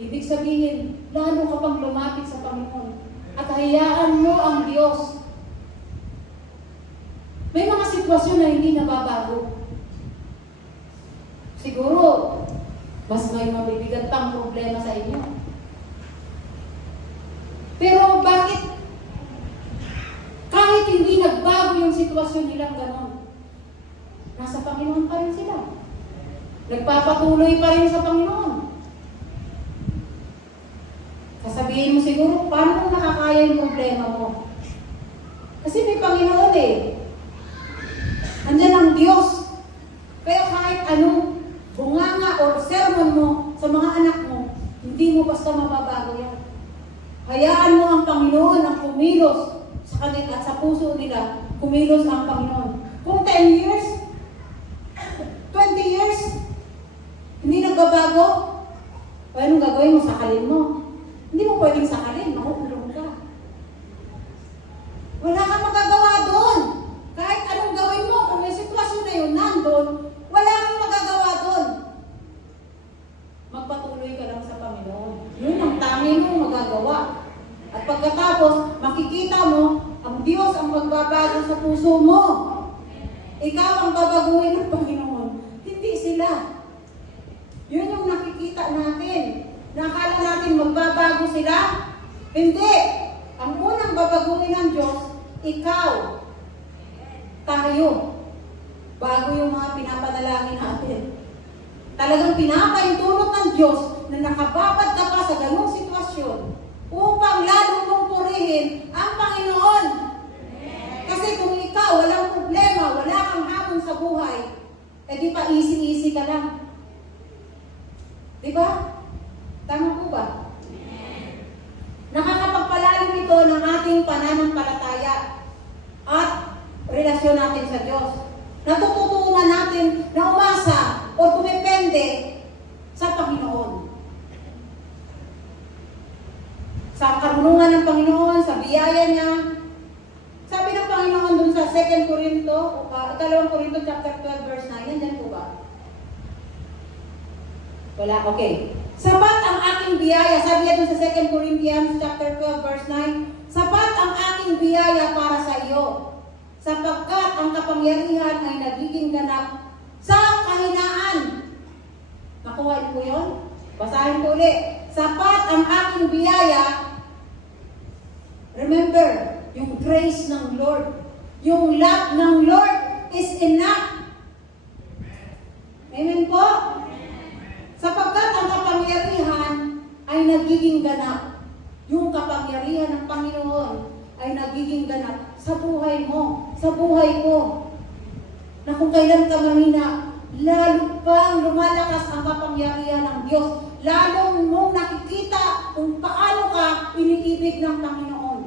ibig sabihin, lalo ka pang lumapit sa Panginoon at hayaan mo ang Diyos. May mga sitwasyon na hindi nababago. Siguro, mas may mabibigat pang problema sa inyo. Pero bakit kahit hindi nagbago yung sitwasyon nilang ganon, nasa Panginoon pa rin sila. Nagpapatuloy pa rin sa Panginoon. Sasabihin mo siguro, paano mo nakakaya yung problema mo? Kasi may Panginoon eh. Andyan ang Diyos. Kaya kahit anong bunganga o sermon mo sa mga anak mo, hindi mo basta mababago yan. Hayaan mo ang Panginoon ang kumilos sa kanila at sa puso nila, kumilos ang Panginoon. Kung 10 years, 20 years, hindi nagbabago, anong gagawin mo? Sakalin mo. Hindi mo pwedeng sakalin, makukulong ka. Wala kang magagawa doon. Kahit anong gawin mo, kung may sitwasyon na yun nandun, wala kang magagawa doon. Magpatuloy ka lang sa Panginoon. Yun ang tangi mo magagawa. At pagkatapos, makikita mo, ang Diyos ang magbabago sa puso mo. Ikaw ang babaguhin ng Panginoon. Hindi sila. Yun yung nakikita natin. Nakala natin magbabago sila? Hindi. Ang unang babaguhin ng Diyos, ikaw. Tayo. Bago yung mga pinapanalangin natin. Talagang pinapaintulot ng Diyos na nakababad ka pa sa ganung sitwasyon upang lalo mong purihin ang Panginoon. Kasi kung ikaw walang problema, wala kang hamon sa buhay, eh di pa easy-easy ka lang. Diba? Tama po ba? Nakakapagpalalim ito ng ating pananampalataya at relasyon natin sa Diyos. Natututunan natin na umasa o tumepende sa Panginoon. Sa karunungan ng Panginoon, sa biyaya niya. Sabi ng Panginoon dun sa 2 Corinto, 2 Corinto chapter 12 verse 9, yan po ba? Wala, okay. Sapat ang aking biyaya, sabi niya dun sa 2 Corinthians chapter 12 verse 9, sapat ang aking biyaya para sa iyo, sapagkat ang kapangyarihan ay nagiging ganap sa kahinaan. Nakuha po yun? Basahin ko ulit. Sapat ang aking biyaya. Remember, yung grace ng Lord, yung love ng Lord is enough. Amen po? Sapagkat ang kapangyarihan ay nagiging ganap. Yung kapangyarihan ng Panginoon ay nagiging ganap sa buhay mo, sa buhay ko. Na kung kailan ka mahina, lalo pang lumalakas ang kapangyarihan ng Diyos. Lalo mong nakikita kung paano ka iniibig ng Panginoon.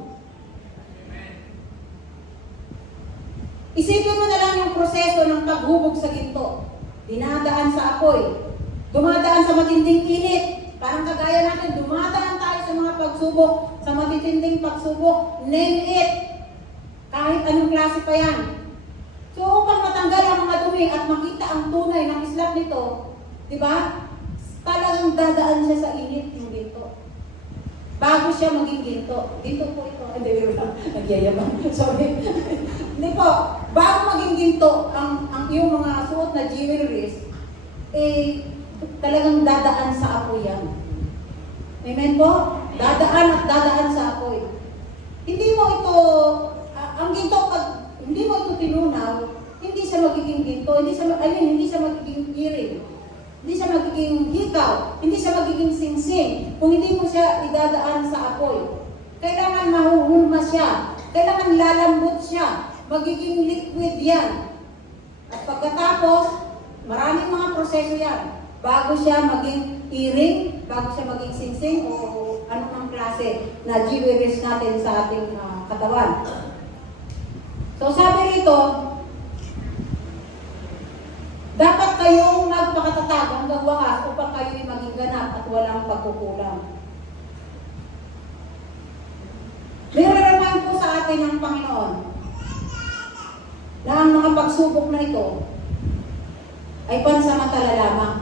Isipin mo na lang yung proseso ng paghubog sa ginto. Dinadaan sa apoy. Dumadaan sa matinding init. Parang kagaya natin, dumadaan tayo sa mga pagsubok, sa matitinding pagsubok. Name it. Kahit anong klase pa yan. So, upang matanggal ang mga dumi at makita ang tunay ng Islam nito, di ba? Talagang dadaan siya sa init yung ginto. Bago siya maging ginto. Ginto po ito. Hindi, nagyayabang. Sorry. Hindi po. Bago maging ginto, ang yung mga suot na jewelries, eh, talagang dadaan sa apoy yan. Amen po? Dadaan at dadaan sa apoy. Hindi mo ito, ang ginto, pag hindi mo ito tinunaw, hindi siya magiging ginto, hindi siya magiging earring, hindi siya magiging hikaw, hindi siya magiging singsing, kung hindi mo siya idadaan sa apoy. Kailangan mahuhulma siya, kailangan lalambot siya, magiging liquid yan. At pagkatapos, maraming mga proseso yan. Bago siya maging earring, bago siya maging singsing, o anong klase na jewelries natin sa ating katawan. So sabi rito, dapat kayong magpakatatag hanggang wakas upang kayo'y maging ganap at walang pagkukulang. sa atin ng Panginoon na ang mga pagsubok na ito ay pansamantala lamang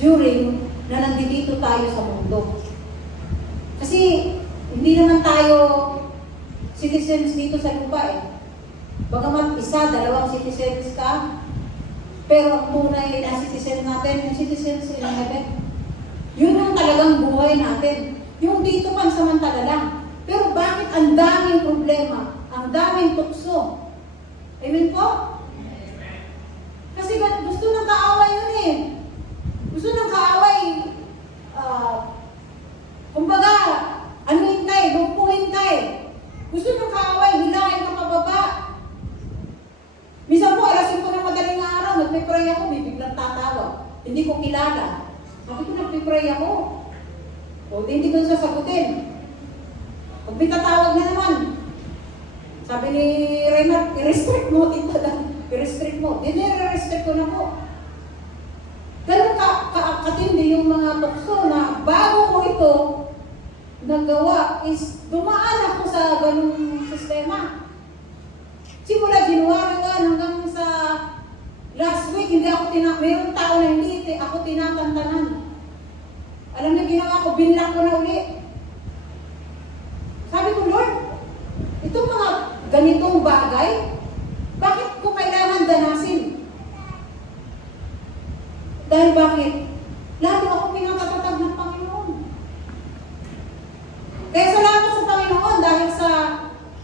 during na nandito tayo sa mundo. Kasi hindi naman tayo citizens dito sa lupa eh. Bagamat isa, dalawang citizens ka, pero ang tunay na citizen natin, yung citizens in heaven. Yun ang talagang buhay natin. Yung dito pansamantala lang. Pero bakit ang daming problema, ang daming tukso? Amen po? Kasi gusto ng kaaway yun eh. Gusto ng kaaway, kumbaga, anuin ka eh, lumpuhin ka eh. Gusto ng kaaway, hilahin ka pababa. Minsan po, alas 5 ng madaling araw, nagpipray ako, may biglang tatawag. Hindi ko kilala. Sabi ko, nagpipray ako. O, hindi ko sasagutin. Pag may tatawag na naman, sabi ni Raymond, i-restrict mo, i-restrict mo. Hindi, i-restrict ko na po. Ganun katindi yung mga tukso na bago ko ito nagawa is dumaan ako sa ganung sistema. Simula January 1 hanggang sa last week, hindi ako mayroong tao na hindi ako tinatantanan. Alam niyo, ginawa ko, binlock ko na uli. Sabi ko, Lord, itong mga ganitong bagay, bakit ko kailangan danasin? Dahil bakit? Lalo ako pinakatatag ng Panginoon. Kaya salamat sa Panginoon dahil sa,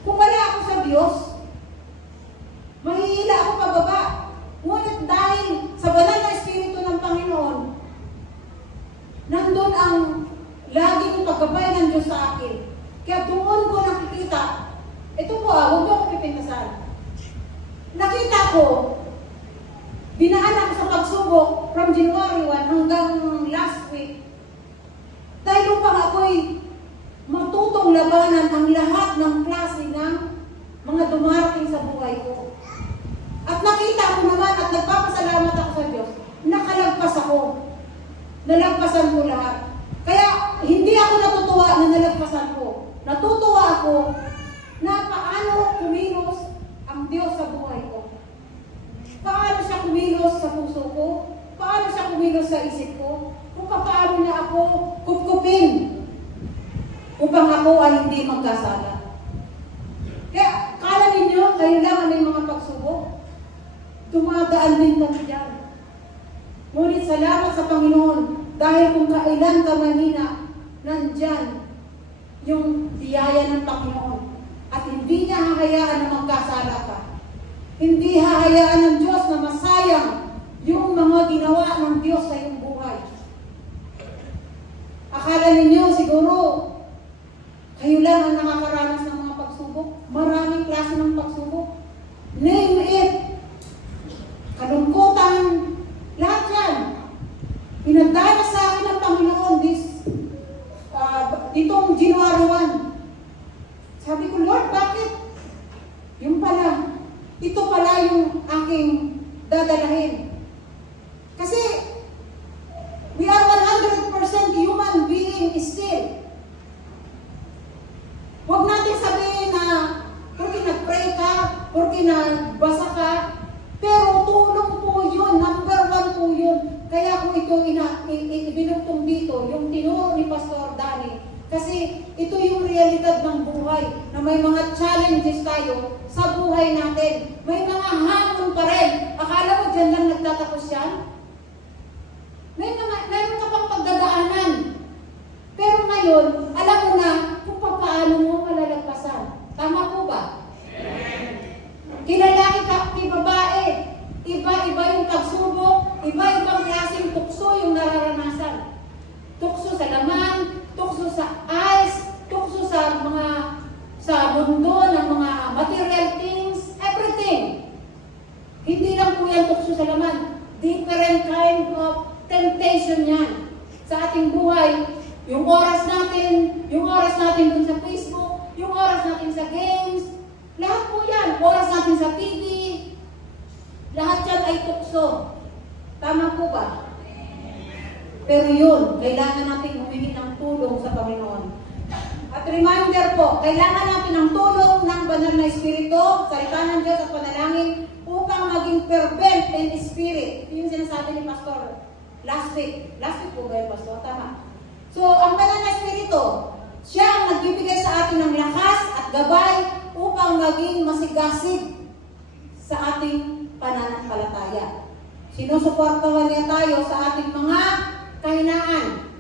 kung wala ako sa Diyos, mahihila ako pababa. Ngunit dahil sa banal na Espiritu ng Panginoon, nandun ang laging paggabay ng Diyos sa akin. Kaya doon ko nakikita, ito po huwag mo ako pipintasan. Nakita ko, binaan ako sa pagsubok from January 1 hanggang last week. Dahil upang ako'y matutong labanan ang lahat ng klase ng mga dumarating sa buhay ko. At nakita ko naman at nagpapasalamat ako sa Diyos, nakalagpas ako. Nalagpasan ko lahat. Kaya hindi ako natutuwa na nalagpasan ko. Natutuwa ako na paano kumilos ang Diyos sa buhay ko. Paano siya kumilos sa puso ko? Paano siya kumilos sa isip ko? Kung paano niya ako kupkupin upang ako ay hindi magkasala. Kaya kala ninyo, kayo lang ang may mga pagsubok. Dumadaan din kami dyan. Ngunit salamat sa Panginoon dahil kung kailan ka mahina, nandyan yung biyaya ng Panginoon. At hindi niya hahayaan na magkasala ka. Hindi hahayaan ng Diyos na masayang yung mga ginawa ng Diyos sa iyong buhay. Akala ninyo siguro, kayo lang ang nakakaranas ng mga pagsubok. Maraming klase ng pagsubok. Name it. Kalungkutan. Lahat yan. Pinagdala sa akin ng Panginoon ditong January 1. Sabi ko, Lord, bakit? Yung pala, ito pala yung aking dadalahin. Kasi, we are 100% human being still. Huwag natin sabihin na, porque nag-pray ka, porque nagbasa ka, pero tulong po yun, number 1 po yun. Kaya kung ito ibinugtong dito, yung tinuro ni Pastor Danny, kasi ito yung realidad ng buhay, na may mga challenges tayo sa buhay natin. May mga hamon pa rin. Akala mo dyan lang nagtatapos yan? Meron ka pang pagdadaanan. Pero ngayon, alam mo na kung paano mo malalagpasan. Tama po ba? Kinalaki ka, babae. Iba-iba yung pagsubok, iba-ibang klaseng tukso yung nararanasan. Tukso sa laman, tukso sa eyes, tukso sa mundo ng mga material things, everything. Hindi lang po yan tukso sa laman. Different kind of temptation yan sa ating buhay. Yung oras natin dun sa Facebook, yung oras natin sa games, lahat po yan. Oras natin sa TV, lahat yan ay tukso. Tama po ba? Pero yun, kailangan natin humingi ng tulong sa Panginoon. At reminder po, kailangan natin ng tulong ng banal na Espiritu, salita ng Diyos at panalangin upang maging fervent in spirit. Ito yung sinasabi ni Pastor last week. Last week po ba yun, Pastor? Tama. So, ang banal na Espiritu, siya ang nagbibigay sa atin ng lakas at gabay upang maging masigasig sa ating pananampalataya. Sinusuportahan niya tayo sa ating mga kahinaan.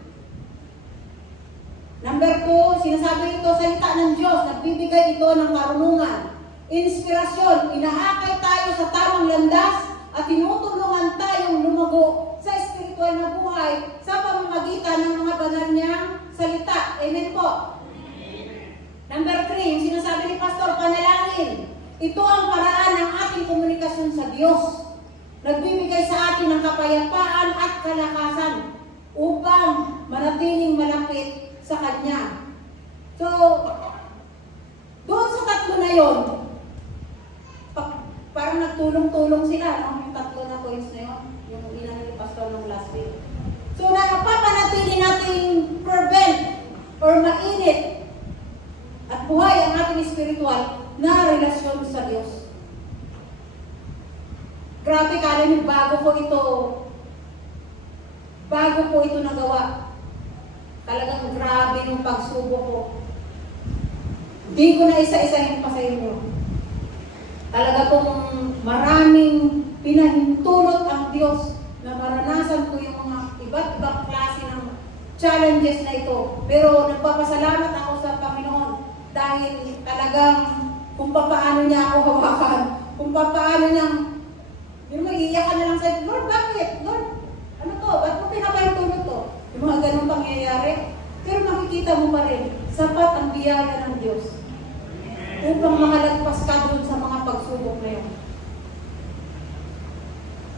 Number 2, sinasabi ito, salita ng Diyos, nagbibigay ito ng karunungan, inspirasyon, inaakay tayo sa tamang landas at tinutulungan tayong lumago sa espiritual na buhay sa pamamagitan ng mga banal niyang salita. Amen po. Number 3, yung sinasabi ni Pastor, panalangin. Ito ang paraan ng ating komunikasyon sa Diyos. Nagbibigay sa atin ng kapayapaan at kalakasan upang manatiling malapit sa Kanya. So, doon sa tatlo na yon, parang nagtulong-tulong sila, no? Yung tatlo na points na yun, yung ilan ni Pastor ng last week. So, napapanatili nating fervent or mainit at buhay ang ating spiritual na relasyon sa Diyos. Grabe, kala niyo bago ko ito nagawa. Talagang grabe yung pagsubok ko. Hindi ko na isa-isahin pa sa inyo. Talaga pong maraming pinahintulot ang Diyos na maranasan ko yung mga iba't ibang klase ng challenges na ito. Pero nagpapasalamat ako sa Panginoon dahil talagang kung paano niya ako hawakan, kung paano niyang yung mag-iiyak ka na lang sa Lord, bakit? Lord, ano to? Ba't mo pinapahintulot to? Yung mga ganong pangyayari. Pero makikita mo pa rin, sapat ang biyaya ng Diyos upang makalagpas ka dun sa mga pagsubok na yun.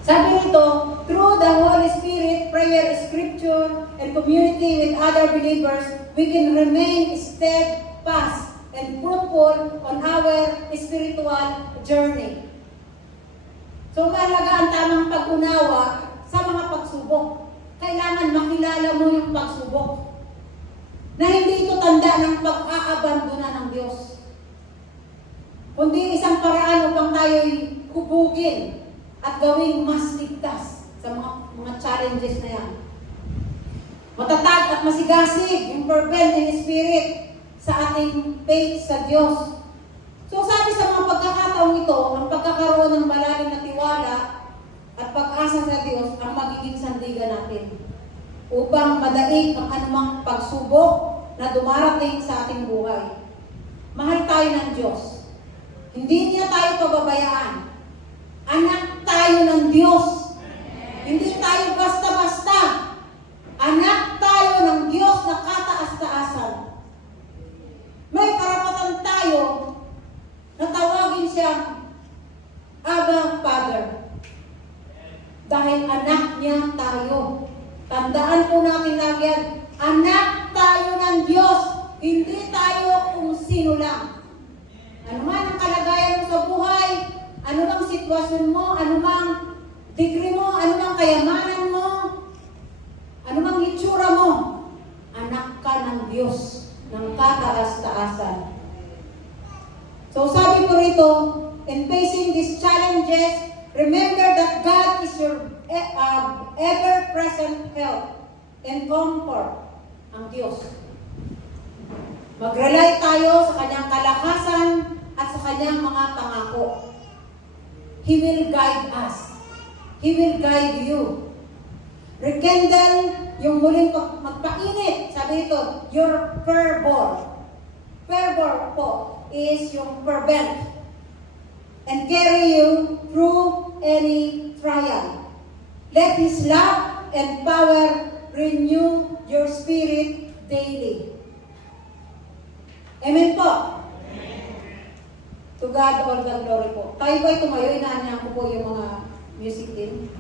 Sabi nito, through the Holy Spirit, prayer, scripture, and community with other believers, we can remain steadfast and fruitful on our spiritual journey. So, mahalaga ang tamang pag-unawa sa mga pagsubok. Kailangan makilala mo yung pagsubok. Na hindi ito tanda ng pag-aabandona ng Diyos. Kundi isang paraan upang tayo'y hubugin at gawing mas ligtas sa mga challenges na yan. Matatag at masigasig yung fervent in spirit sa ating faith sa Diyos. So sabi sa mga pagkakataong ito, ang pagkakaroon ng malalim na tiwala at pag-asa sa Diyos ang magiging sandigan natin upang madaig ang anumang pagsubok na dumarating sa ating buhay. Mahal tayo ng Diyos. Hindi niya tayo pababayaan. Anak tayo ng Diyos. Hindi tayo basta-basta. Anak tayo ng Diyos na kataas-taasan. May karapatan tayo na tawagin siyang Abba Father. Dahil anak niya tayo. Tandaan po natin lagi yan. Anak tayo ng Diyos. Hindi tayo kung sino lang. Ano man ang kalagayan mo sa buhay, ano bang sitwasyon mo, ano bang degree mo, ano bang kayamanan mo, ano bang hitsura mo, anak ka ng Diyos, ng kataas-taasan. So sabi ko rito, in facing these challenges, remember that God is your ever-present help and comfort, ang Diyos. Mag-rely tayo sa Kanyang kalakasan at sa Kanyang mga pangako. He will guide us. He will guide you. Rekindle yung muling magpainit. Sabi ito, your fervor. Fervor po is yung fervent. And carry you through any trial. Let His love and power renew your spirit daily. Amen po. To God all the glory po. Tayo po'y tumayo, inaanyahan ko po yung mga music team.